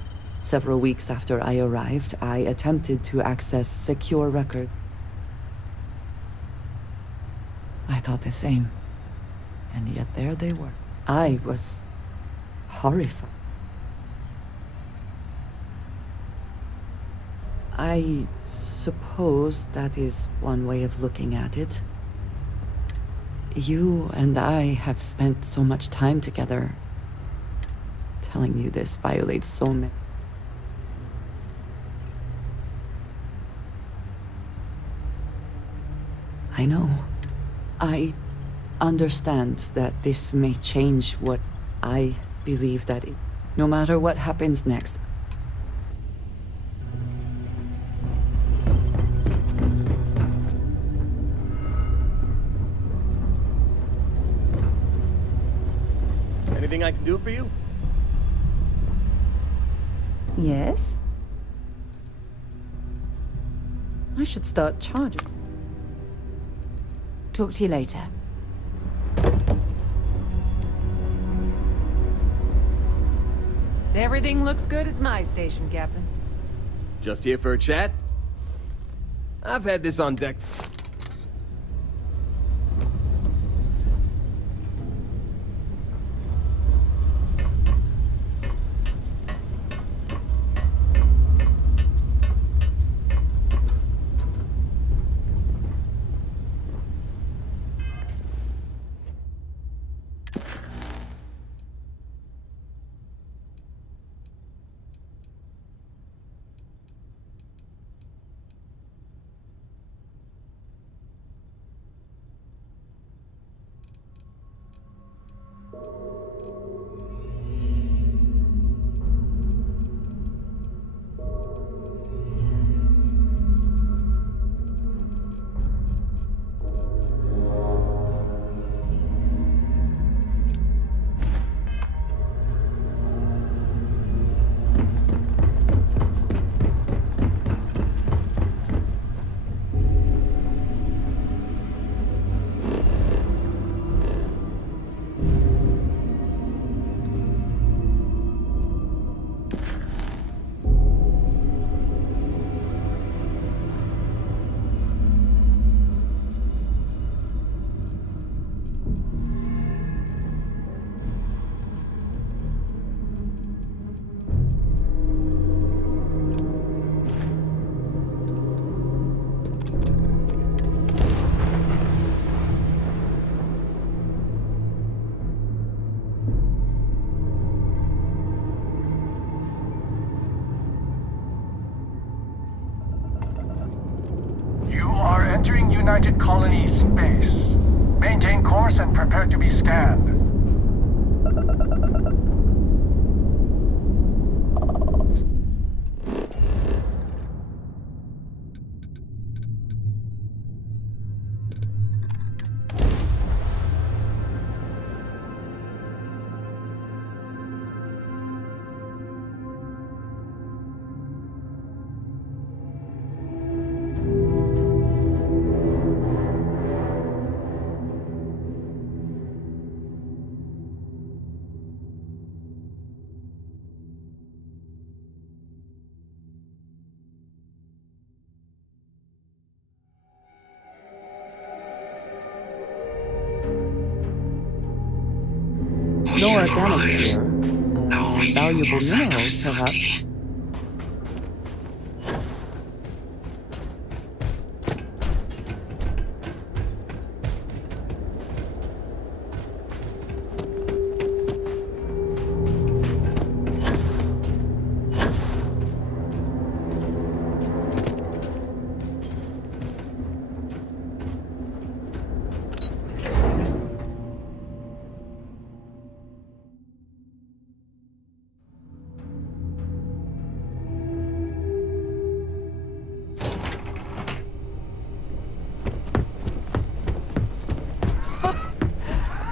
Several weeks after I arrived, I attempted to access secure records. I thought the same, and yet there they were. I was horrified. I suppose that is one way of looking at it. You and I have spent so much time together. Telling you this violates so many. I know. I understand that this may change what I believe that it... No matter what happens next. Anything I can do for you? Yes? I should start charging. Talk to you later. Everything looks good at my station, Captain. Just here for a chat? I've had this on deck. Entering United Colony space. Maintain course and prepare to be scanned. No organics here. Valuable minerals, perhaps.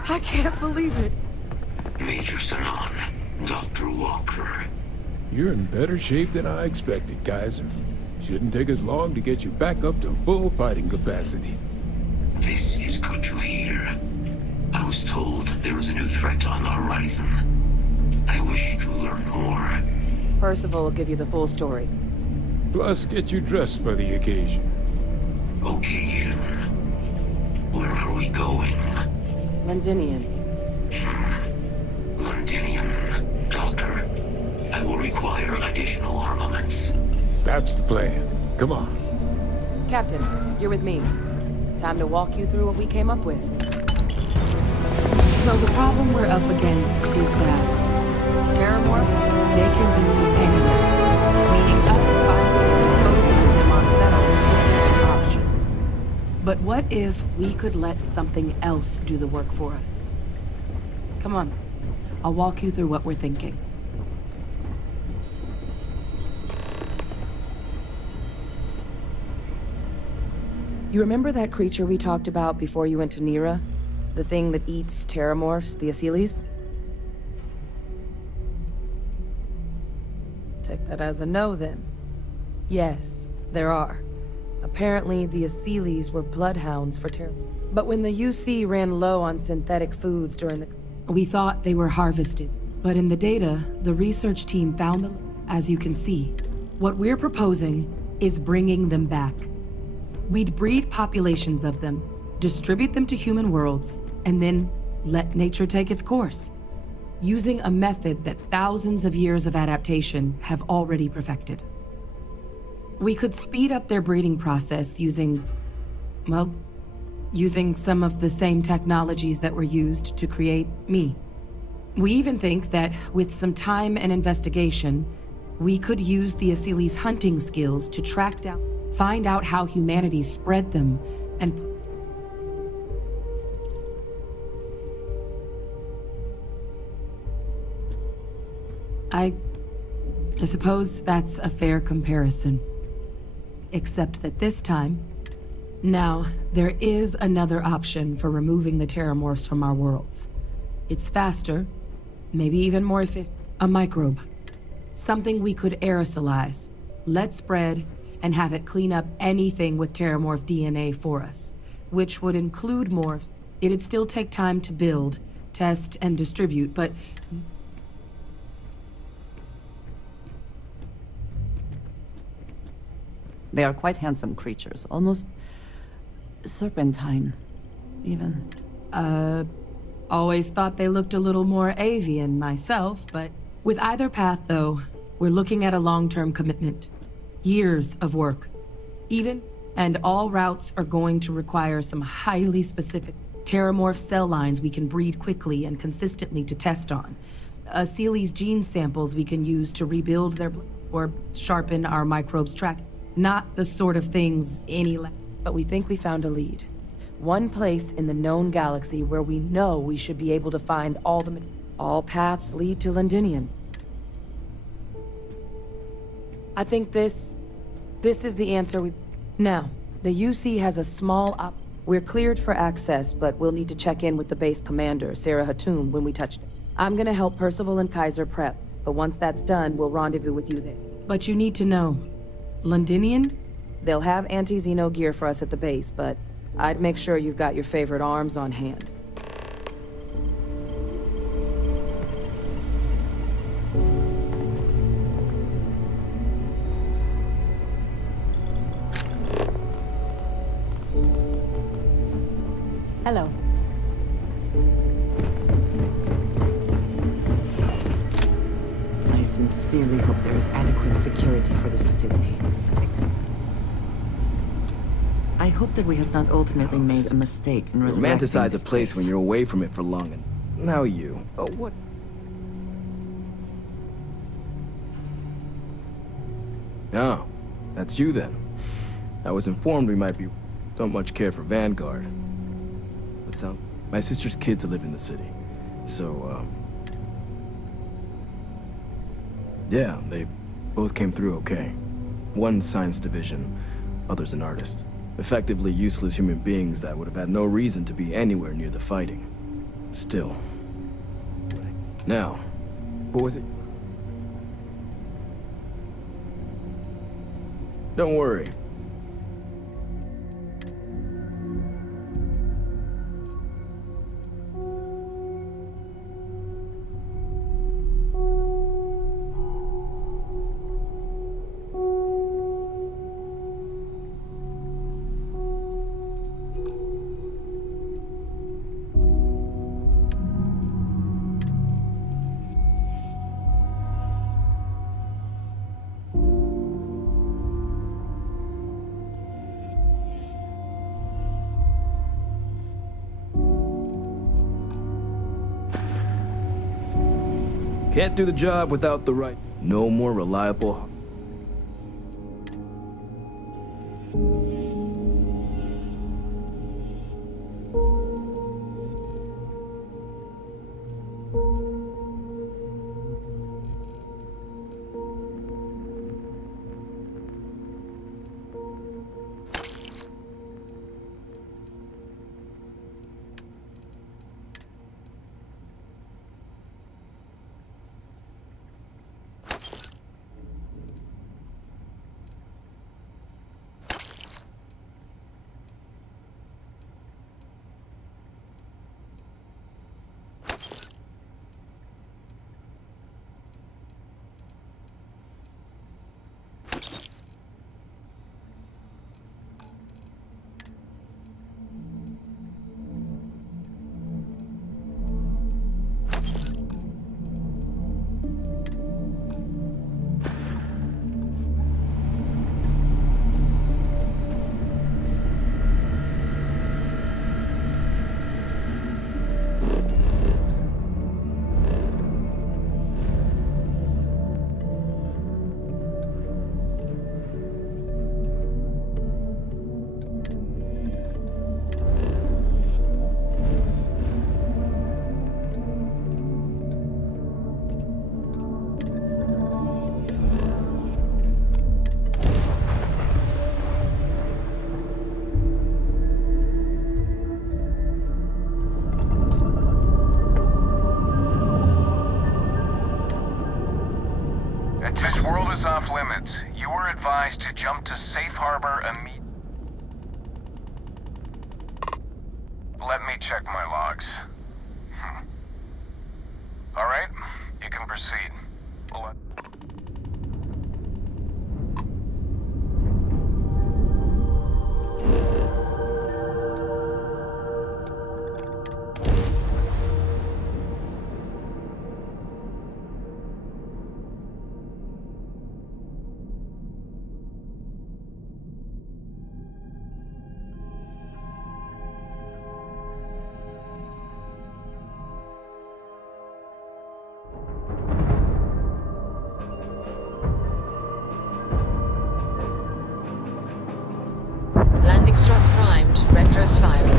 I can't believe it. Major Sanon, Dr. Walker. You're in better shape than I expected, Kaiser. Shouldn't take us long to get you back up to full fighting capacity. This is good to hear. I was told there was a new threat on the horizon. I wish to learn more. Percival will give you the full story. Plus, get you dressed for the occasion. Occasion? Where are we going? Londinian. Londinian. Doctor, I will require additional armaments. That's the plan. Come on. Captain, you're with me. Time to walk you through what we came up with. So the problem we're up against is vast. Terramorphs, they can be anywhere. Meaning us finding and disposing of them ourselves is an option. But what if we could let something else do the work for us? Come on. I'll walk you through what we're thinking. You remember that creature we talked about before you went to Nira? The thing that eats terramorphs, the Asylees? Take that as a no, then. Yes, there are. Apparently, the Asylees were bloodhounds for terror. But when the UC ran low on synthetic foods during the... We thought they were harvested. But in the data, the research team found them. As you can see, what we're proposing is bringing them back. We'd breed populations of them, distribute them to human worlds, and then let nature take its course, using a method that thousands of years of adaptation have already perfected. We could speed up their breeding process using some of the same technologies that were used to create me. We even think that with some time and investigation, we could use the Asili's hunting skills to track down, find out how humanity spread them, and I suppose that's a fair comparison. Except that this time, now, there is another option for removing the terramorphs from our worlds. It's faster, maybe even more efficient. A microbe. Something we could aerosolize, let spread, and have it clean up anything with terramorph DNA for us, which would include morphs. It'd still take time to build, test, and distribute, but They are quite handsome creatures, almost serpentine, even. Always thought they looked a little more avian myself, but with either path, though, we're looking at a long-term commitment. Years of work. And all routes are going to require some highly specific terramorph cell lines we can breed quickly and consistently to test on. Asili's gene samples we can use to rebuild or sharpen our microbes' track. Not the sort of things any but we think we found a lead. One place in the known galaxy where we know we should be able to find all paths lead to Londinian. I think this is the answer Now, the UC has a small We're cleared for access, but we'll need to check in with the base commander, Sarah Hatum, when we touch it. I'm gonna help Percival and Kaiser prep, but once that's done, we'll rendezvous with you there. But you need to know, Londinian? They'll have anti-Xeno gear for us at the base, but I'd make sure you've got your favorite arms on hand. Hello. I sincerely hope there is adequate security for this facility. I hope that we have not ultimately made a mistake in resurrecting Romanticize a this place when you're away from it for long, and now you. Oh, what? Oh, that's you then. I was informed we might be... Don't much care for Vanguard. But my sister's kids live in the city. So, yeah, they both came through okay. One science division, other's an artist. Effectively useless human beings that would have had no reason to be anywhere near the fighting. Still. Now, what was it? Don't worry. Can't do the job without the right. No more reliable. is off limits. You were advised to jump to safe harbor immediately. Let me check my logs. All right, you can proceed. Landing struts primed. Retros firing.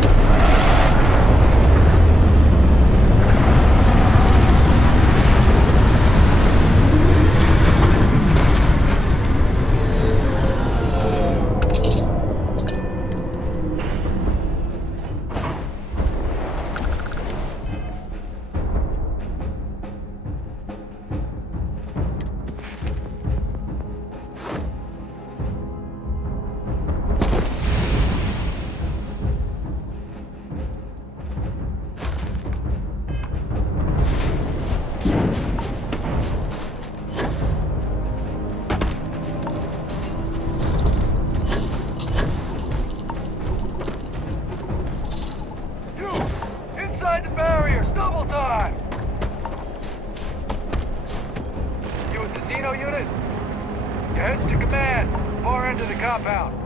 Inside the barriers, double time! You with the Xeno unit? Head to command, far end of the compound.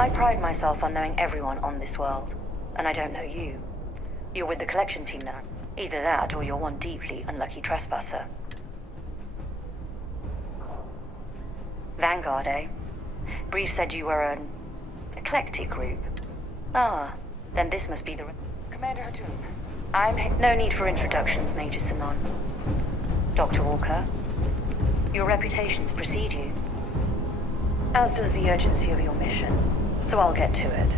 I pride myself on knowing everyone on this world, and I don't know you. You're with the collection team then. Either that, or you're one deeply unlucky trespasser. Vanguard, eh? Brief said you were an eclectic group. Ah, then this must be the... Commander Hatun. No need for introductions, Major Sanon. Dr. Walker, your reputations precede you, as does the urgency of your mission. So I'll get to it.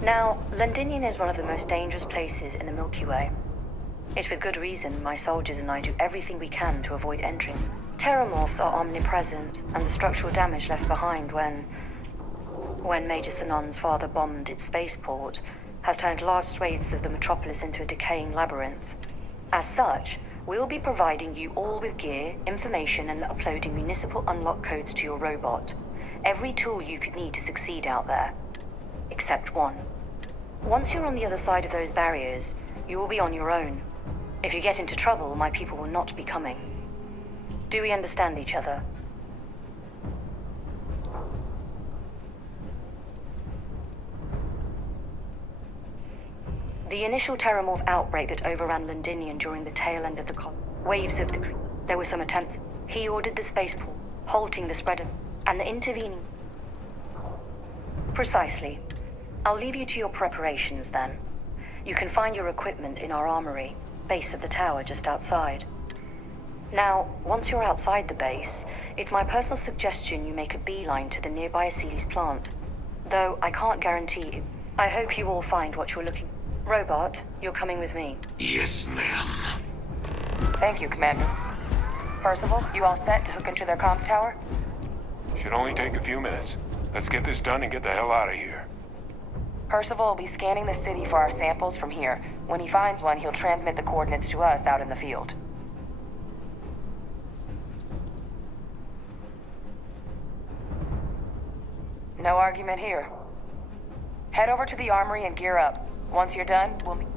Now, Londinian is one of the most dangerous places in the Milky Way. It's with good reason my soldiers and I do everything we can to avoid entering. Terramorphs are omnipresent, and the structural damage left behind when Major Sanon's father bombed its spaceport has turned large swathes of the metropolis into a decaying labyrinth. As such, we'll be providing you all with gear, information, and uploading municipal unlock codes to your robot. Every tool you could need to succeed out there. Except one. Once you're on the other side of those barriers, you will be on your own. If you get into trouble, my people will not be coming. Do we understand each other? The initial Terramorph outbreak that overran Londinian during the tail end of the waves of the... There were some attempts. He ordered the spaceport, halting the spread of... and the intervening... Precisely. I'll leave you to your preparations then. You can find your equipment in our armory, base of the tower just outside. Now, once you're outside the base, it's my personal suggestion you make a beeline to the nearby Aceles plant. Though I can't guarantee you. I hope you all find what you're looking... Robot, you're coming with me. Yes, ma'am. Thank you, Commander. Percival, you all set to hook into their comms tower? Should only take a few minutes. Let's get this done and get the hell out of here. Percival will be scanning the city for our samples from here. When he finds one, he'll transmit the coordinates to us out in the field. No argument here. Head over to the armory and gear up. Once you're done, we'll meet.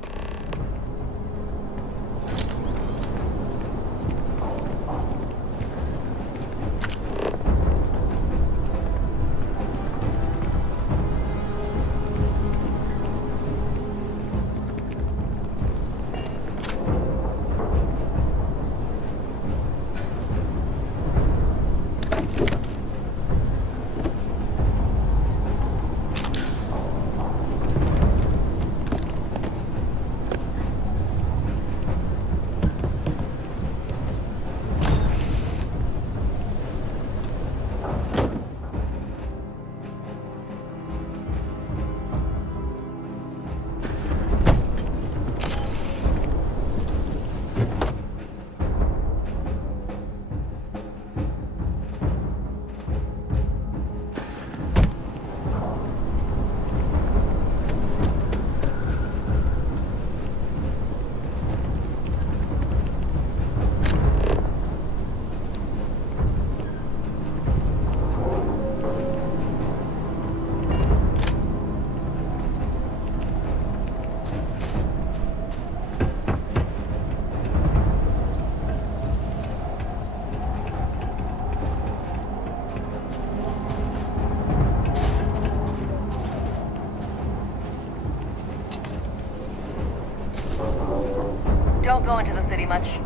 much.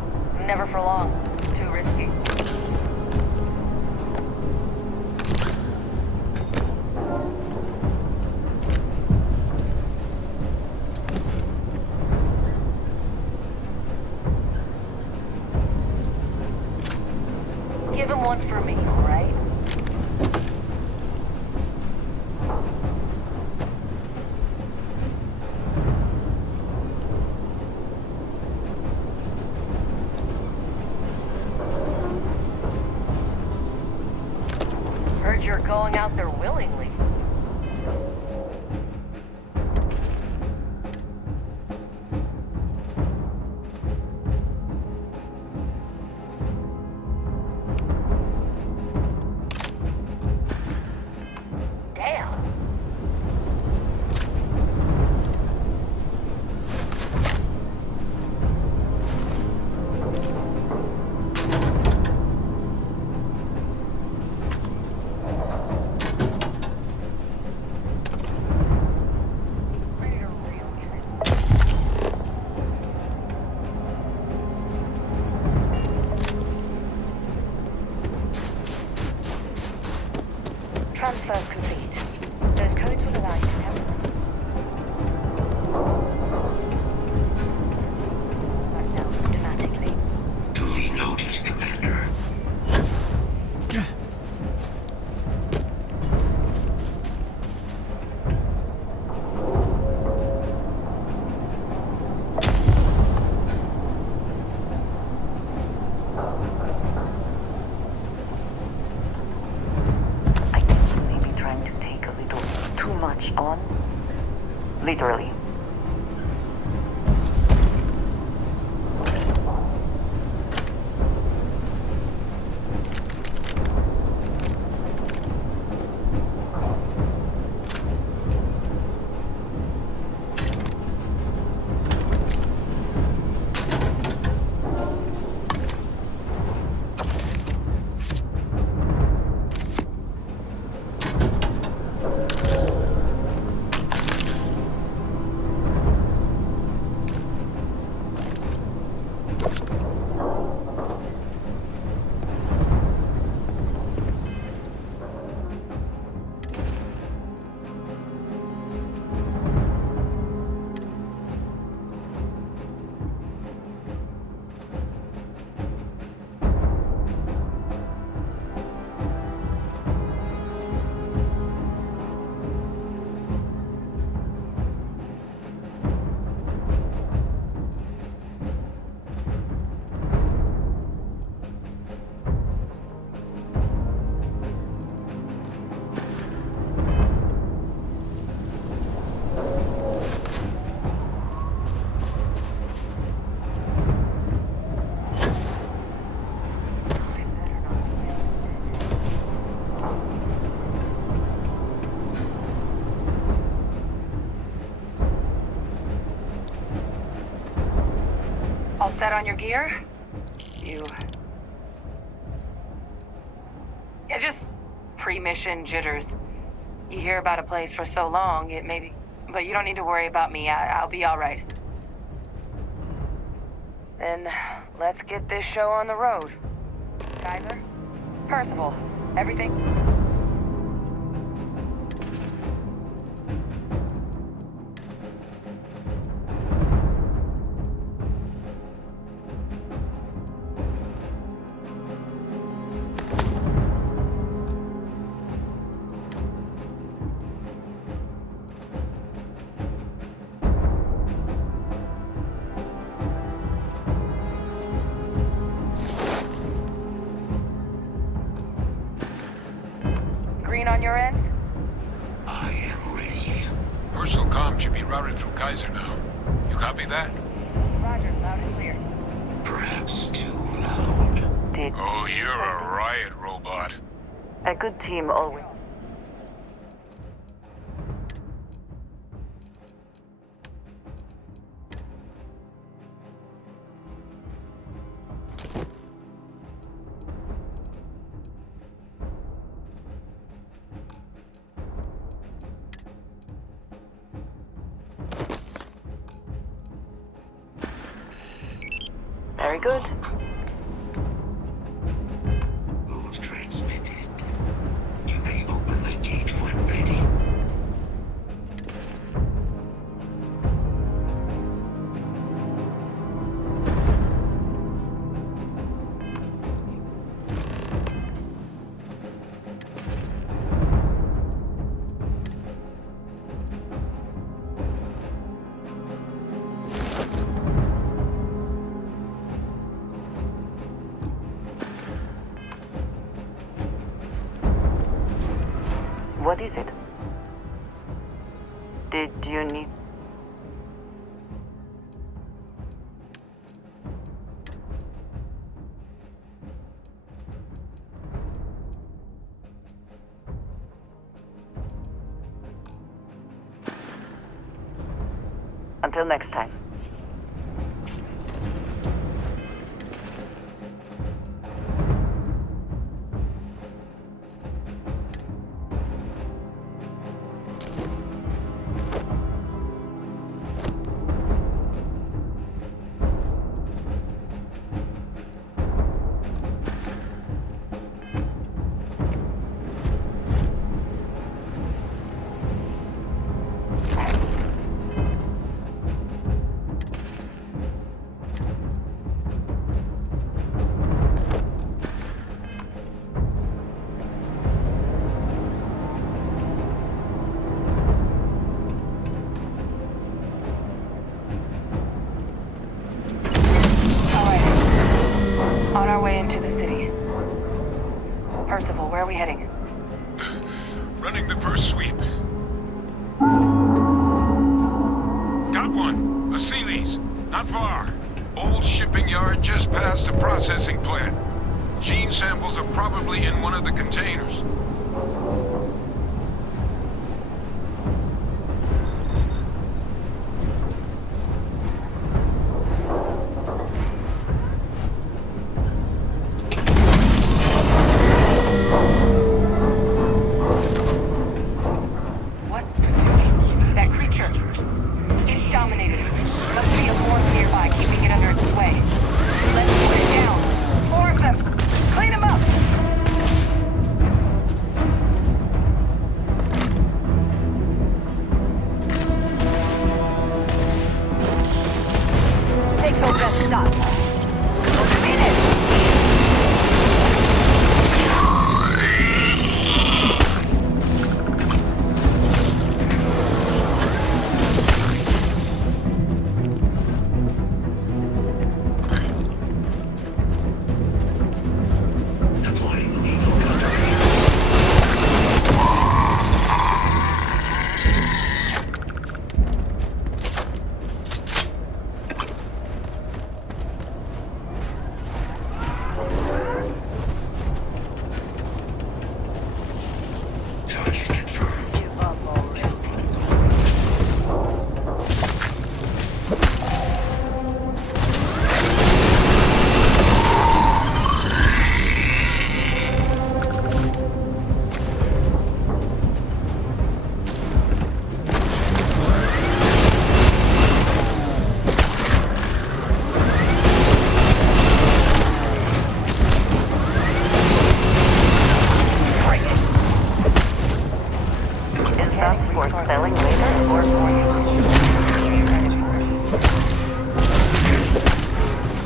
Never for long. Too risky. Give him one for me, all right? Heard you're going out there willingly. Damn. Transfers complete. Those codes will allow you to have right now automatically. Duly noted, Commander. Maybe trying to take a little too much on. Literally. All set on your gear? Yeah, just pre-mission jitters. You hear about a place for so long, it may be... But you don't need to worry about me. I'll be all right. Then, let's get this show on the road. Kaiser? Percival, everything? Green on your ends? I am ready. Personal comm should be routed through Kaiser now. You copy that? Roger, loud and clear. Perhaps too loud. Oh, you're a riot robot. A good team always. Very good? Move transmitted. You may open the gate when ready. What is it? Did you need... Until next time. On our way into the city. Percival, where are we heading? Running the first sweep. Got one. A Sealy's. Not far. Old shipping yard just past the processing plant. Gene samples are probably in one of the containers.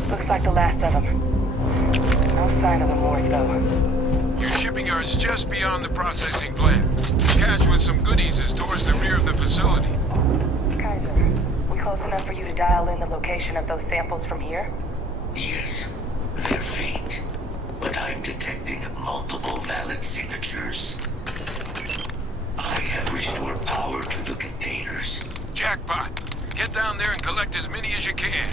Looks like the last of them. No sign of the wharf, though. Your shipping yard's just beyond the processing plant. The cache with some goodies is towards the rear of the facility. Kaiser, we close enough for you to dial in the location of those samples from here? Yes, they're faint, but I'm detecting multiple valid signatures. I have restored power to the containers. Jackpot! Get down there and collect as many as you can.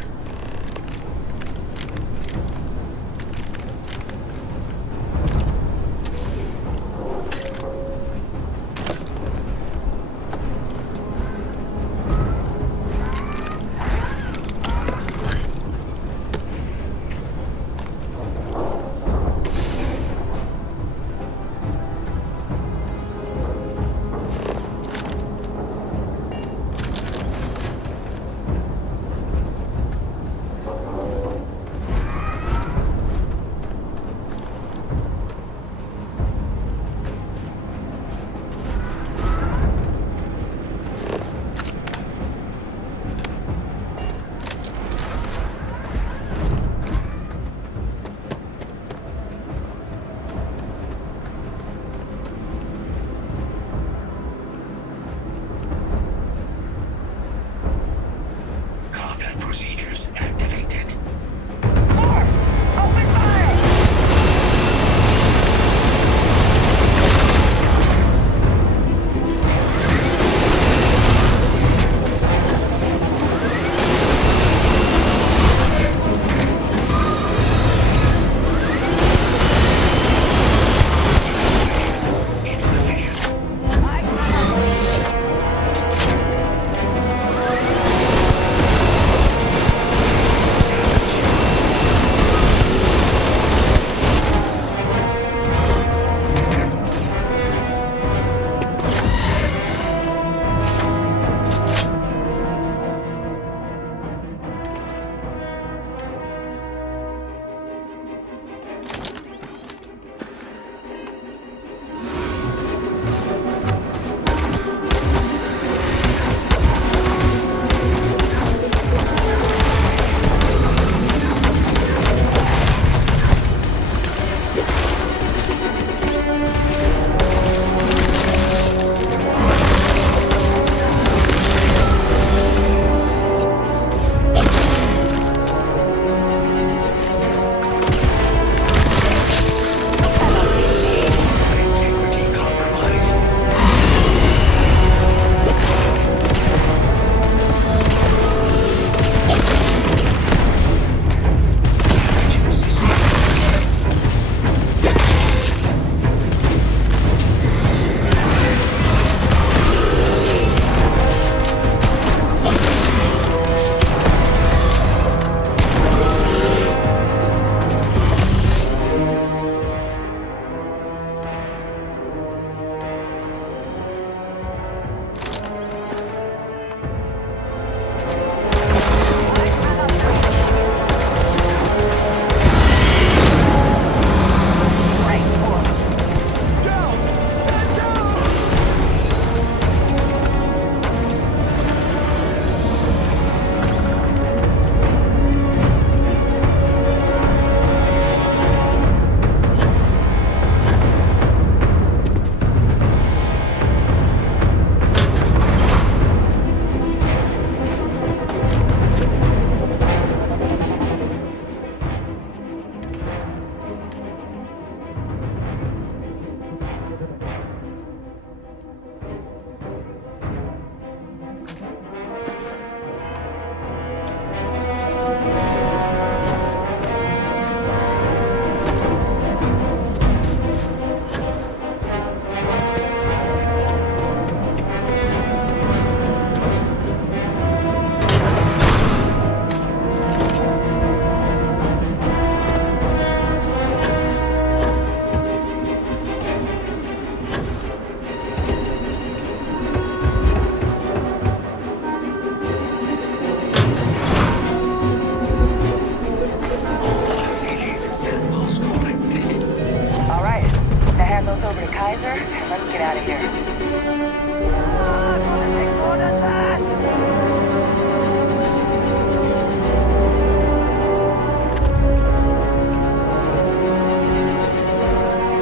Kaiser, and let's get out of here.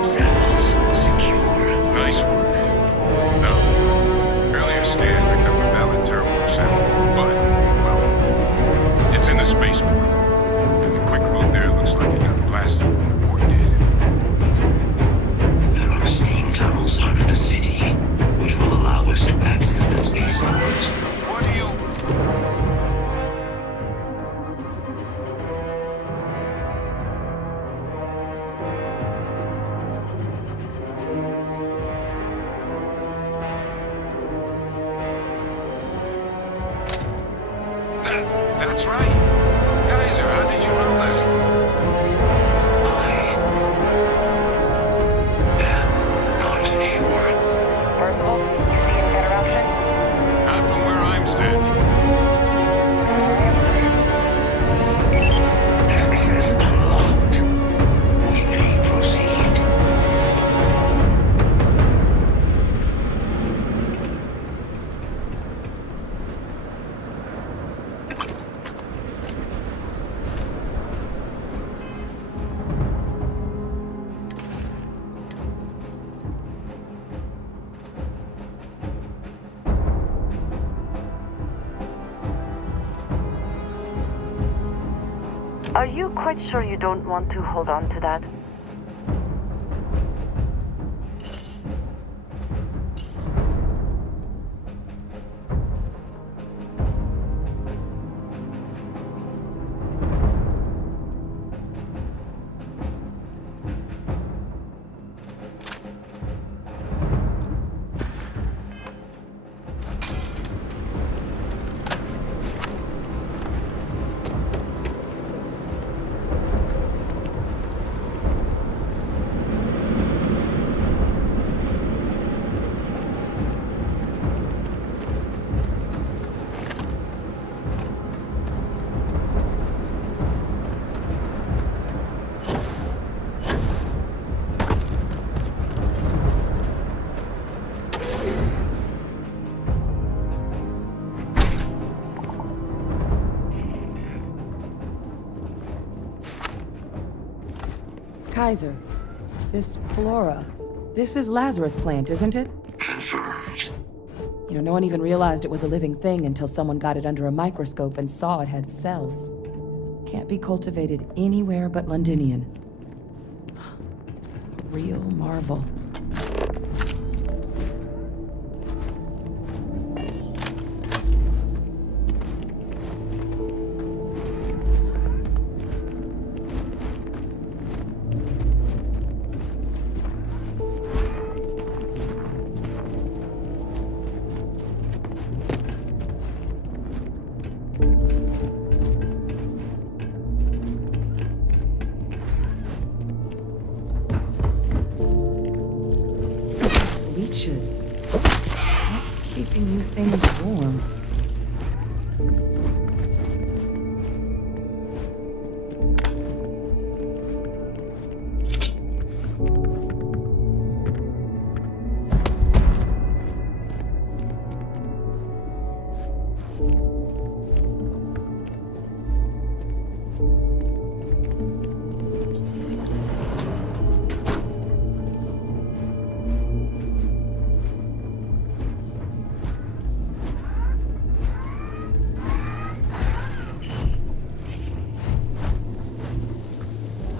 Samples secure. Nice work. No. Earlier scan picked up a valid terminal sample, but, well, it's in the spaceport. And the quick route there looks like it got blasted when the board did. There are steam tunnels under the city, which will allow us to access the spaceport. What do you... That's right. Kaiser, how did you know that? Not sure. Percival, you see any better option? Not from where I'm standing. Access unlocked. We may proceed. Are you quite sure you don't want to hold on to that? Kaiser, this flora, this is Lazarus plant, isn't it? Confirmed. You know, no one even realized it was a living thing until someone got it under a microscope and saw it had cells. Can't be cultivated anywhere but Londinian. Real marvel. Leeches. What's keeping you things warm?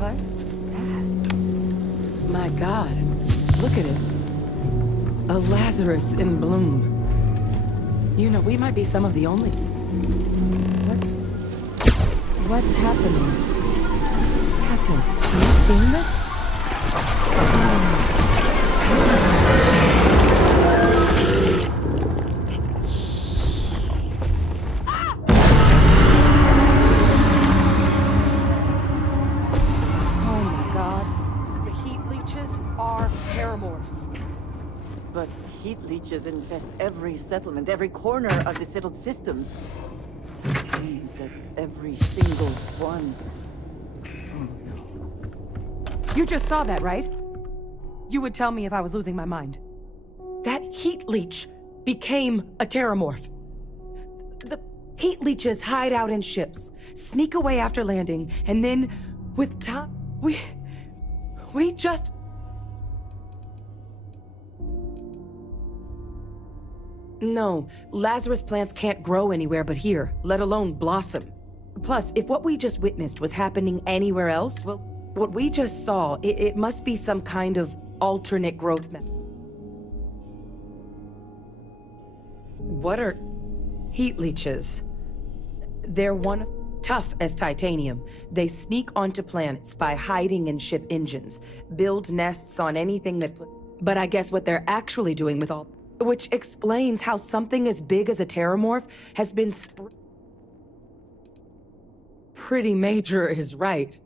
What's that? My God, look at it. A Lazarus in bloom. You know, we might be some of the only... What's happening? Captain, have you seen this? But heat leeches infest every settlement, every corner of the settled systems. Which means that every single one... You just saw that, right? you would tell me if I was losing my mind. That heat leech became a terramorph. The heat leeches hide out in ships, sneak away after landing, and then, with time, we just... No, Lazarus plants can't grow anywhere but here, let alone blossom. Plus, if what we just witnessed was happening anywhere else, well, what we just saw, it must be some kind of alternate growth method. What are heat leeches? They're tough as titanium. They sneak onto planets by hiding in ship engines, build nests on anything that But I guess what they're actually doing with all... Which explains how something as big as a terramorph has been Pretty major is right.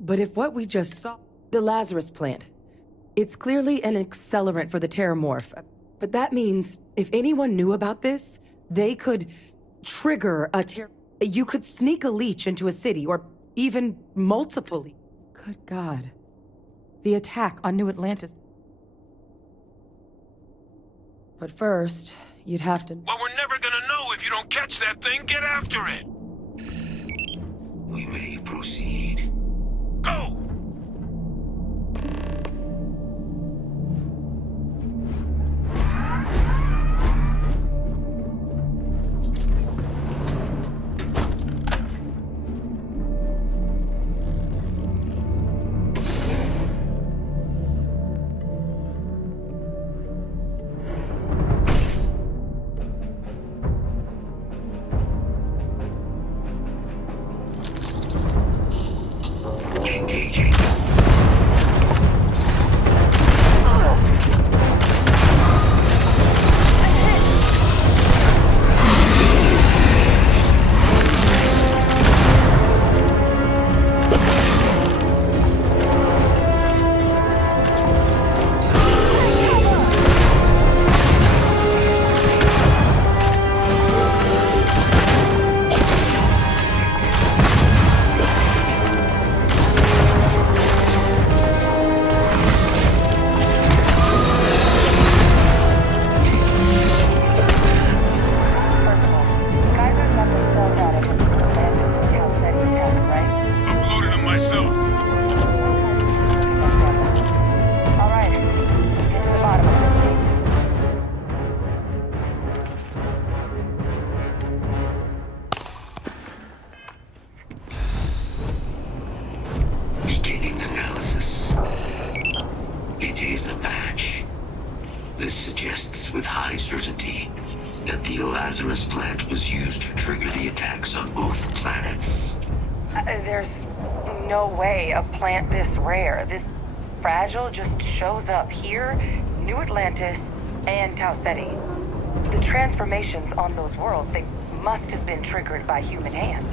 But if what we just saw... The Lazarus plant. It's clearly an accelerant for the terramorph. But that means, if anyone knew about this, they could trigger a You could sneak a leech into a city, or even multiple Good God. The attack on New Atlantis. But first, you'd have to... Well, we're never gonna know if you don't catch that thing. Get after it! We may proceed. Go! Engaging. Beginning analysis. It is a match. This suggests with high certainty that the Lazarus plant was used to trigger the attacks on both planets. There's no way a plant this rare, this fragile, just shows up here, New Atlantis, and Tau Ceti. The transformations on those worlds, they must have been triggered by human hands.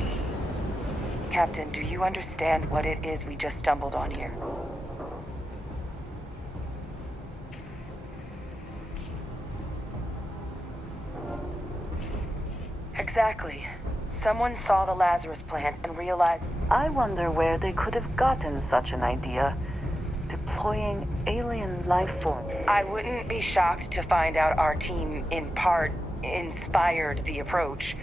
Captain, do you understand what it is we just stumbled on here? Exactly. Someone saw the Lazarus plant and realized... I wonder where they could have gotten such an idea. Deploying alien life form. I wouldn't be shocked to find out our team, in part, inspired the approach.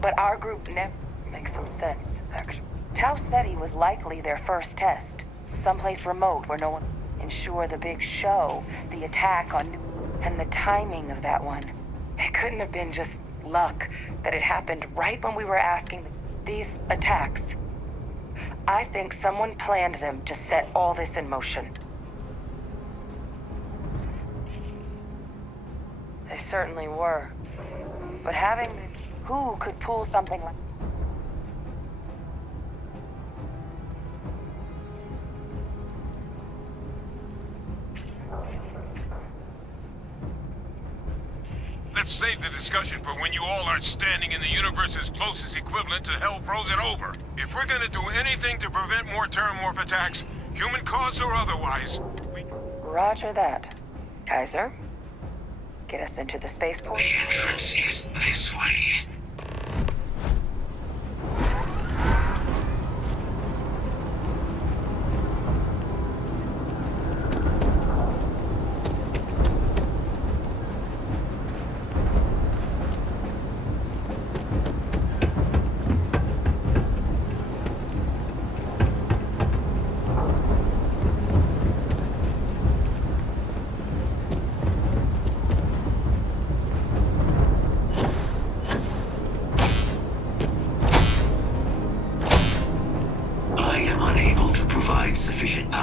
But our group never makes some sense, actually. Tau Ceti was likely their first test. Someplace remote where no one... Ensure the big show, the attack on New... And the timing of that one. It couldn't have been just luck that it happened right when we were asking these attacks. I think someone planned them to set all this in motion. They certainly were. But having... Who could pull something like... Let's save the discussion for when you all aren't standing in the universe's closest equivalent to hell frozen over. If we're gonna do anything to prevent more terramorph attacks, human caused or otherwise, Roger that. Kaiser, get us into the spaceport. The entrance is this way.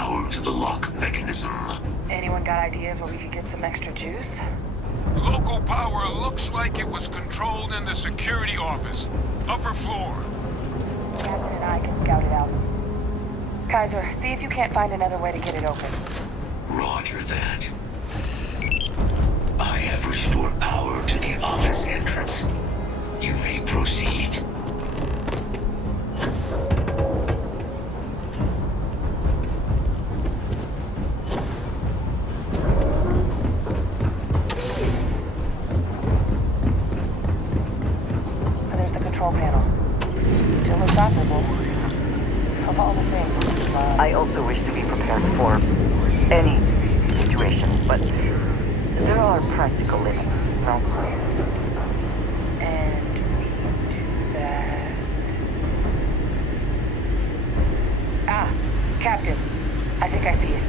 power to the lock mechanism. Anyone got ideas where we could get some extra juice? Local power looks like it was controlled in the security office. Upper floor. Captain and I can scout it out. Kaiser, see if you can't find another way to get it open. Roger that. I have restored power to the office entrance. You may proceed. There's the control panel. Still looks operable. Of all the things. I also wish to be prepared for any situation, but there are practical limits, no? And we do that. Ah, Captain. I think I see it.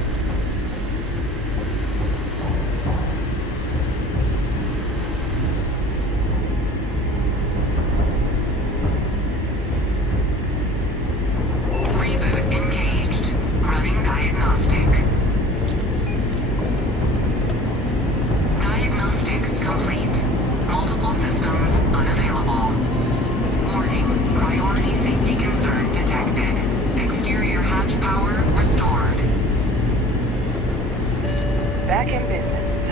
Reboot engaged. Running diagnostic. Diagnostic complete. Multiple systems unavailable. Warning. Priority safety concern detected. Exterior hatch power restored. Back in business.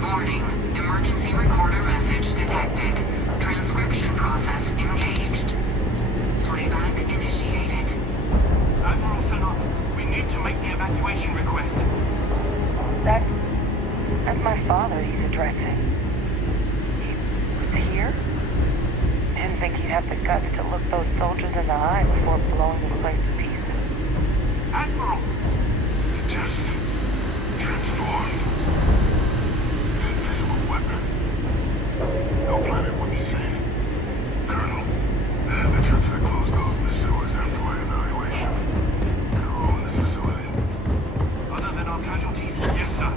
Warning. Emergency recorder message detected. Transcription process engaged. Playback initiated. Admiral Sinon, we need to make the evacuation request. That's my father he's addressing. He was here? Didn't think he'd have the guts to look those soldiers in the eye before blowing this place to pieces. Admiral! It just transformed. An invisible weapon. No planet would be safe. Colonel, the troops that closed those in the sewers after my evaluation, they're all in this facility. Other than our casualties? Yes, sir.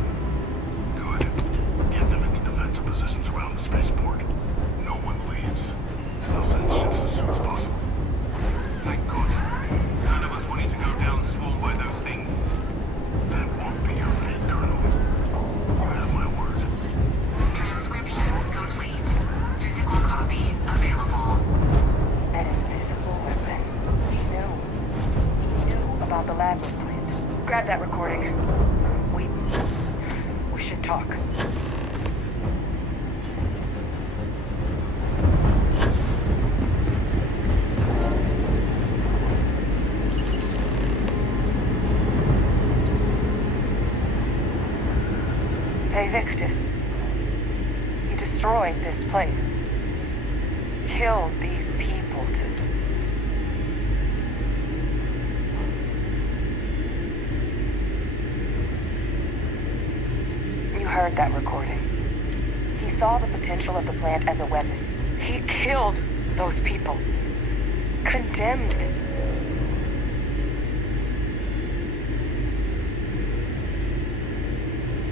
Good. Get them into defensive positions around the spaceport. No one leaves. They'll send ships as soon as possible. Thank God. None of us wanted to go down swarmed by those things. That won't be your fate, Colonel. You have my word. Transcription complete. Physical copy available. An invisible weapon. He knew about the Lazarus plant. Grab that recording. We should talk. Hey, Victus. You destroyed this place. Killed these people to... You heard that recording. He saw the potential of the plant as a weapon. He killed those people. Condemned them.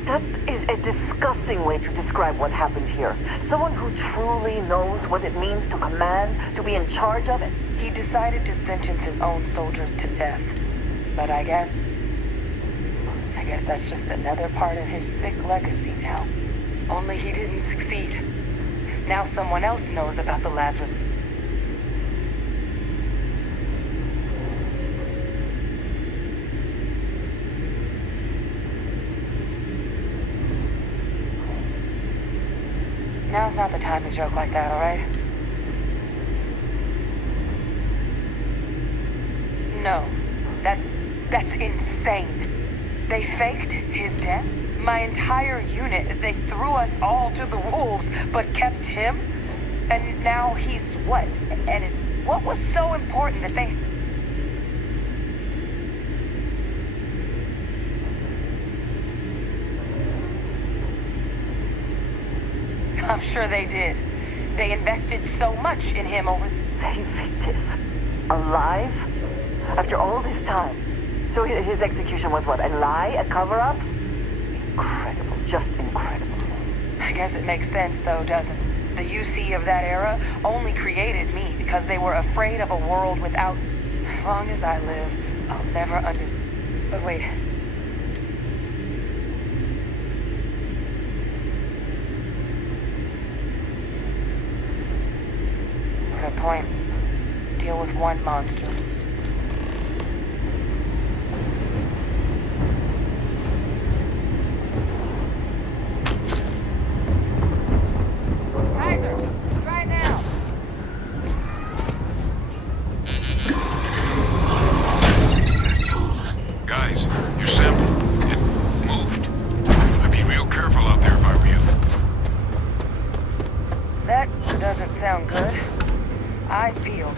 That is a disgusting way to describe what happened here. Someone who truly knows what it means to command, to be in charge of it. He decided to sentence his own soldiers to death. But I guess that's just another part of his sick legacy now. Only he didn't succeed. Now someone else knows about the Lazarus. Now's not the time to joke like that, all right? No, that's insane. They faked his death? My entire unit, they threw us all to the wolves, but kept him? And now he's what? What was so important that they... I'm sure they did. They invested so much in him over... Hey, Victus. Alive? After all this time? So his execution was what? A lie? A cover-up? Incredible. Just incredible. I guess it makes sense, though, doesn't it? The UC of that era only created me because they were afraid of a world without... As long as I live, I'll never understand. But wait. Good point. Deal with one monster. Right now. Guys, your sample, it moved. I'd be real careful out there if I were you. That doesn't sound good. Eyes peeled.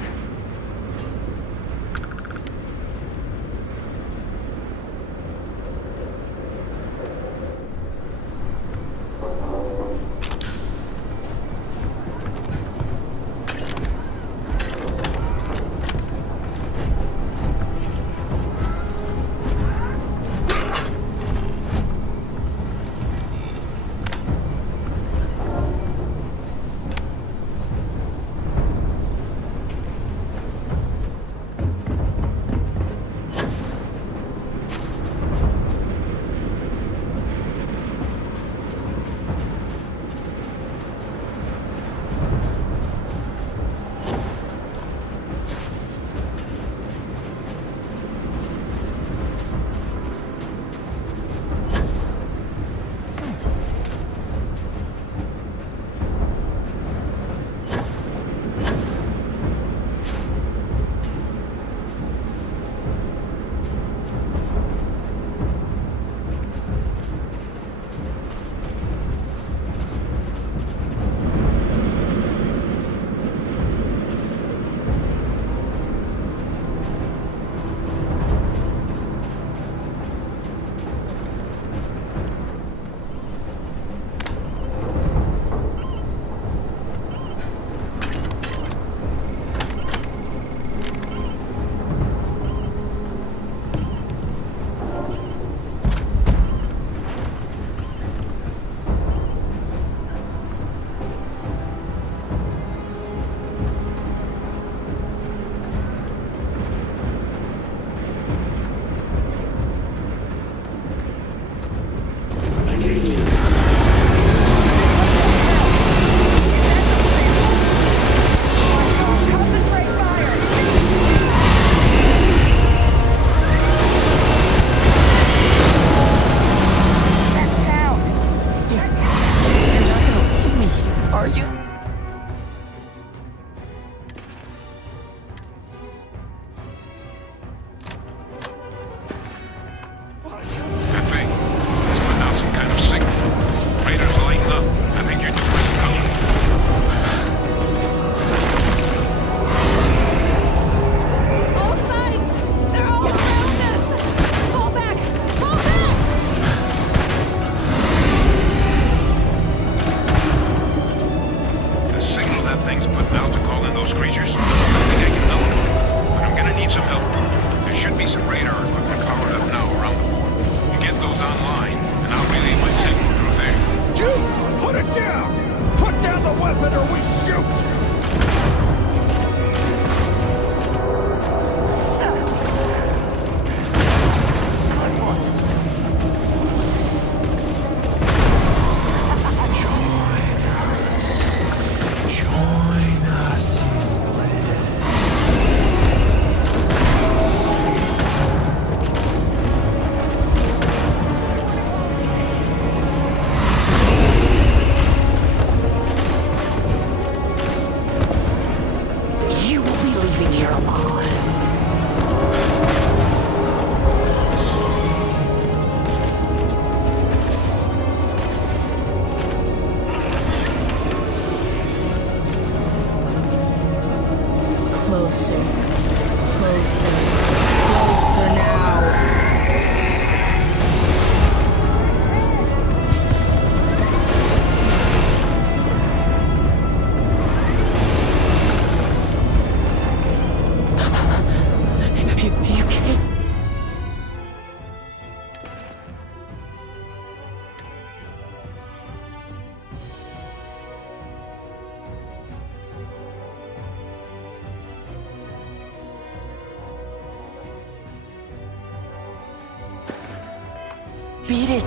beat it.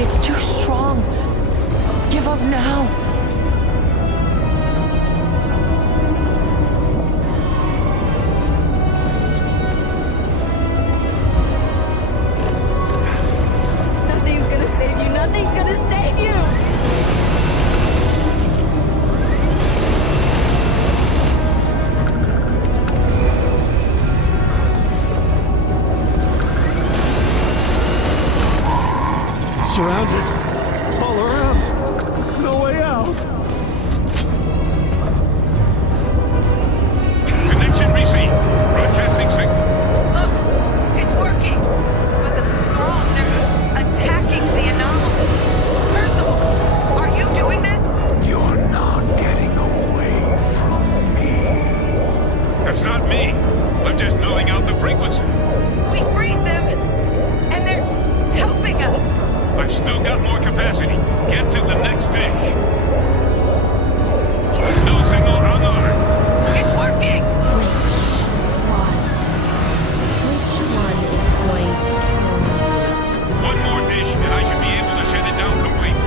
It's too strong. Give up now. Nothing's gonna save you. Nothing's gonna save you. Surrounded. All around. No way out. Connection received. Broadcasting signal. Look, it's working. But the thralls, they're attacking the anomaly. Percival, are you doing this? You're not getting away from me. That's not me. I'm just nulling out the frequency. We freed them, and they're helping us. I've still got more capacity. Get to the next dish. No signal on arm. It's working. Which one is going to kill me? One more dish, and I should be able to shut it down completely.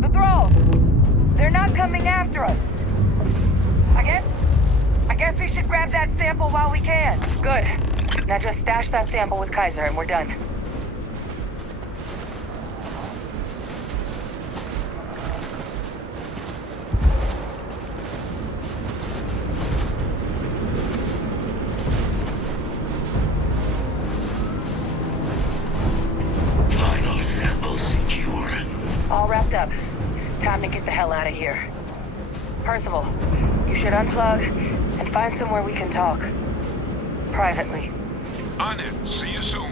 The thralls, they're not coming after us. I guess we should grab that sample while we can. Good. Now just stash that sample with Kaiser and we're done. Final sample secure. All wrapped up. Time to get the hell out of here. Percival, you should unplug and find somewhere we can talk. Privately. On it. See you soon.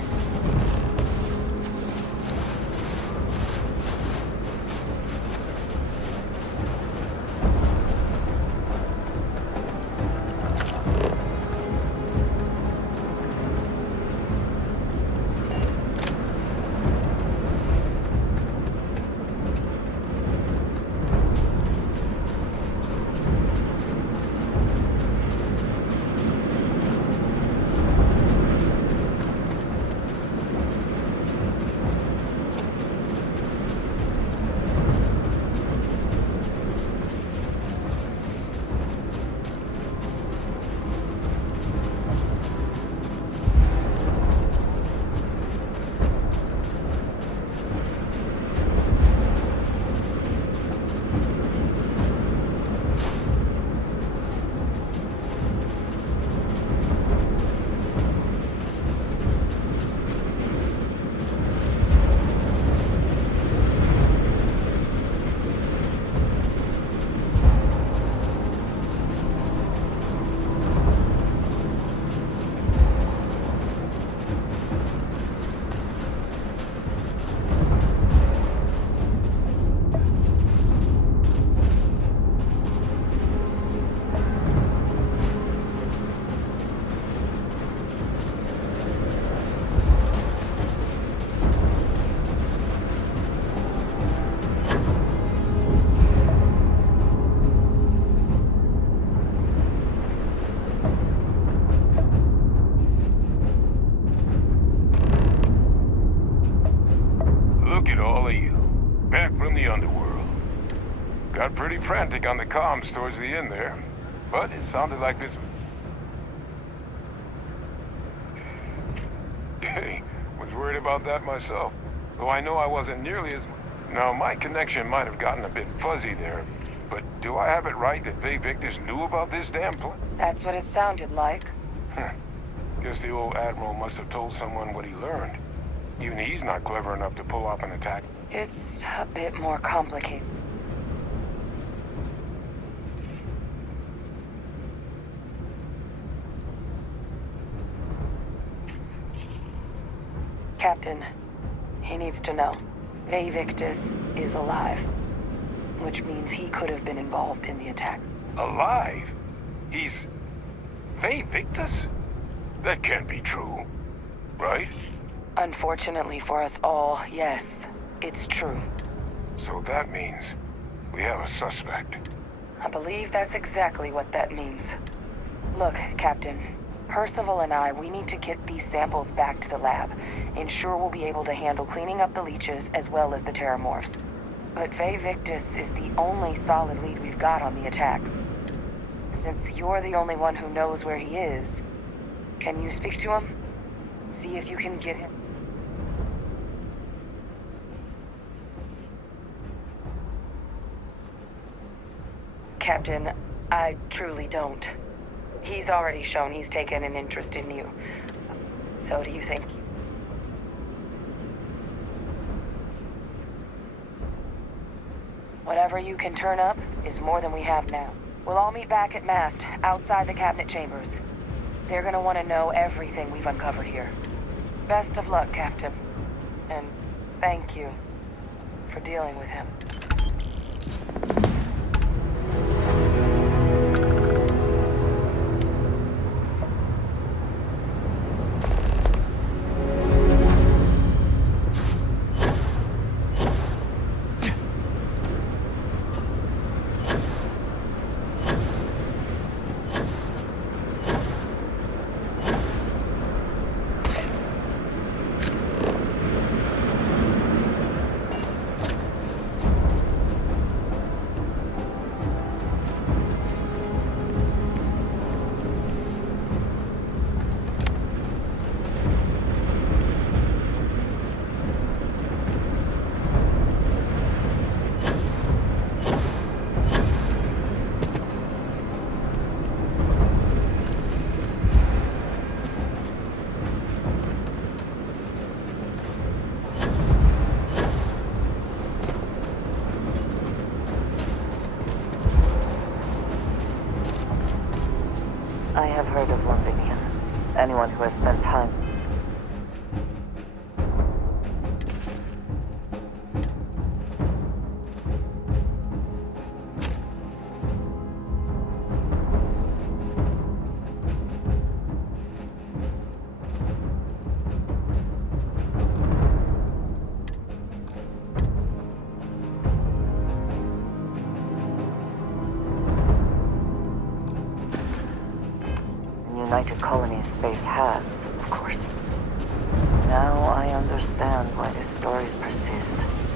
Got pretty frantic on the comms towards the end there, but it sounded like this Hey, was worried about that myself, though I know I wasn't nearly as... Now, my connection might have gotten a bit fuzzy there, but do I have it right that Victus knew about this damn plan? That's what it sounded like. Guess the old Admiral must have told someone what he learned. Even he's not clever enough to pull off an attack. It's a bit more complicated. Captain, he needs to know. Victus is alive, which means he could have been involved in the attack. Alive? He's... Victus? That can't be true, right? Unfortunately for us all, yes, it's true. So that means we have a suspect. I believe that's exactly what that means. Look, Captain, Percival and I, we need to get these samples back to the lab. Ensure we'll be able to handle cleaning up the leeches as well as the terramorphs. But Victus is the only solid lead we've got on the attacks. Since you're the only one who knows where he is, can you speak to him? See if you can get him. Captain, I truly don't. He's already shown he's taken an interest in you. So do you think? Whatever you can turn up is more than we have now. We'll all meet back at Mast, outside the cabinet chambers. They're gonna want to know everything we've uncovered here. Best of luck, Captain. And thank you for dealing with him. I have heard of Londonian. Anyone who has spent time... United Colonies space has, of course. Now I understand why the stories persist.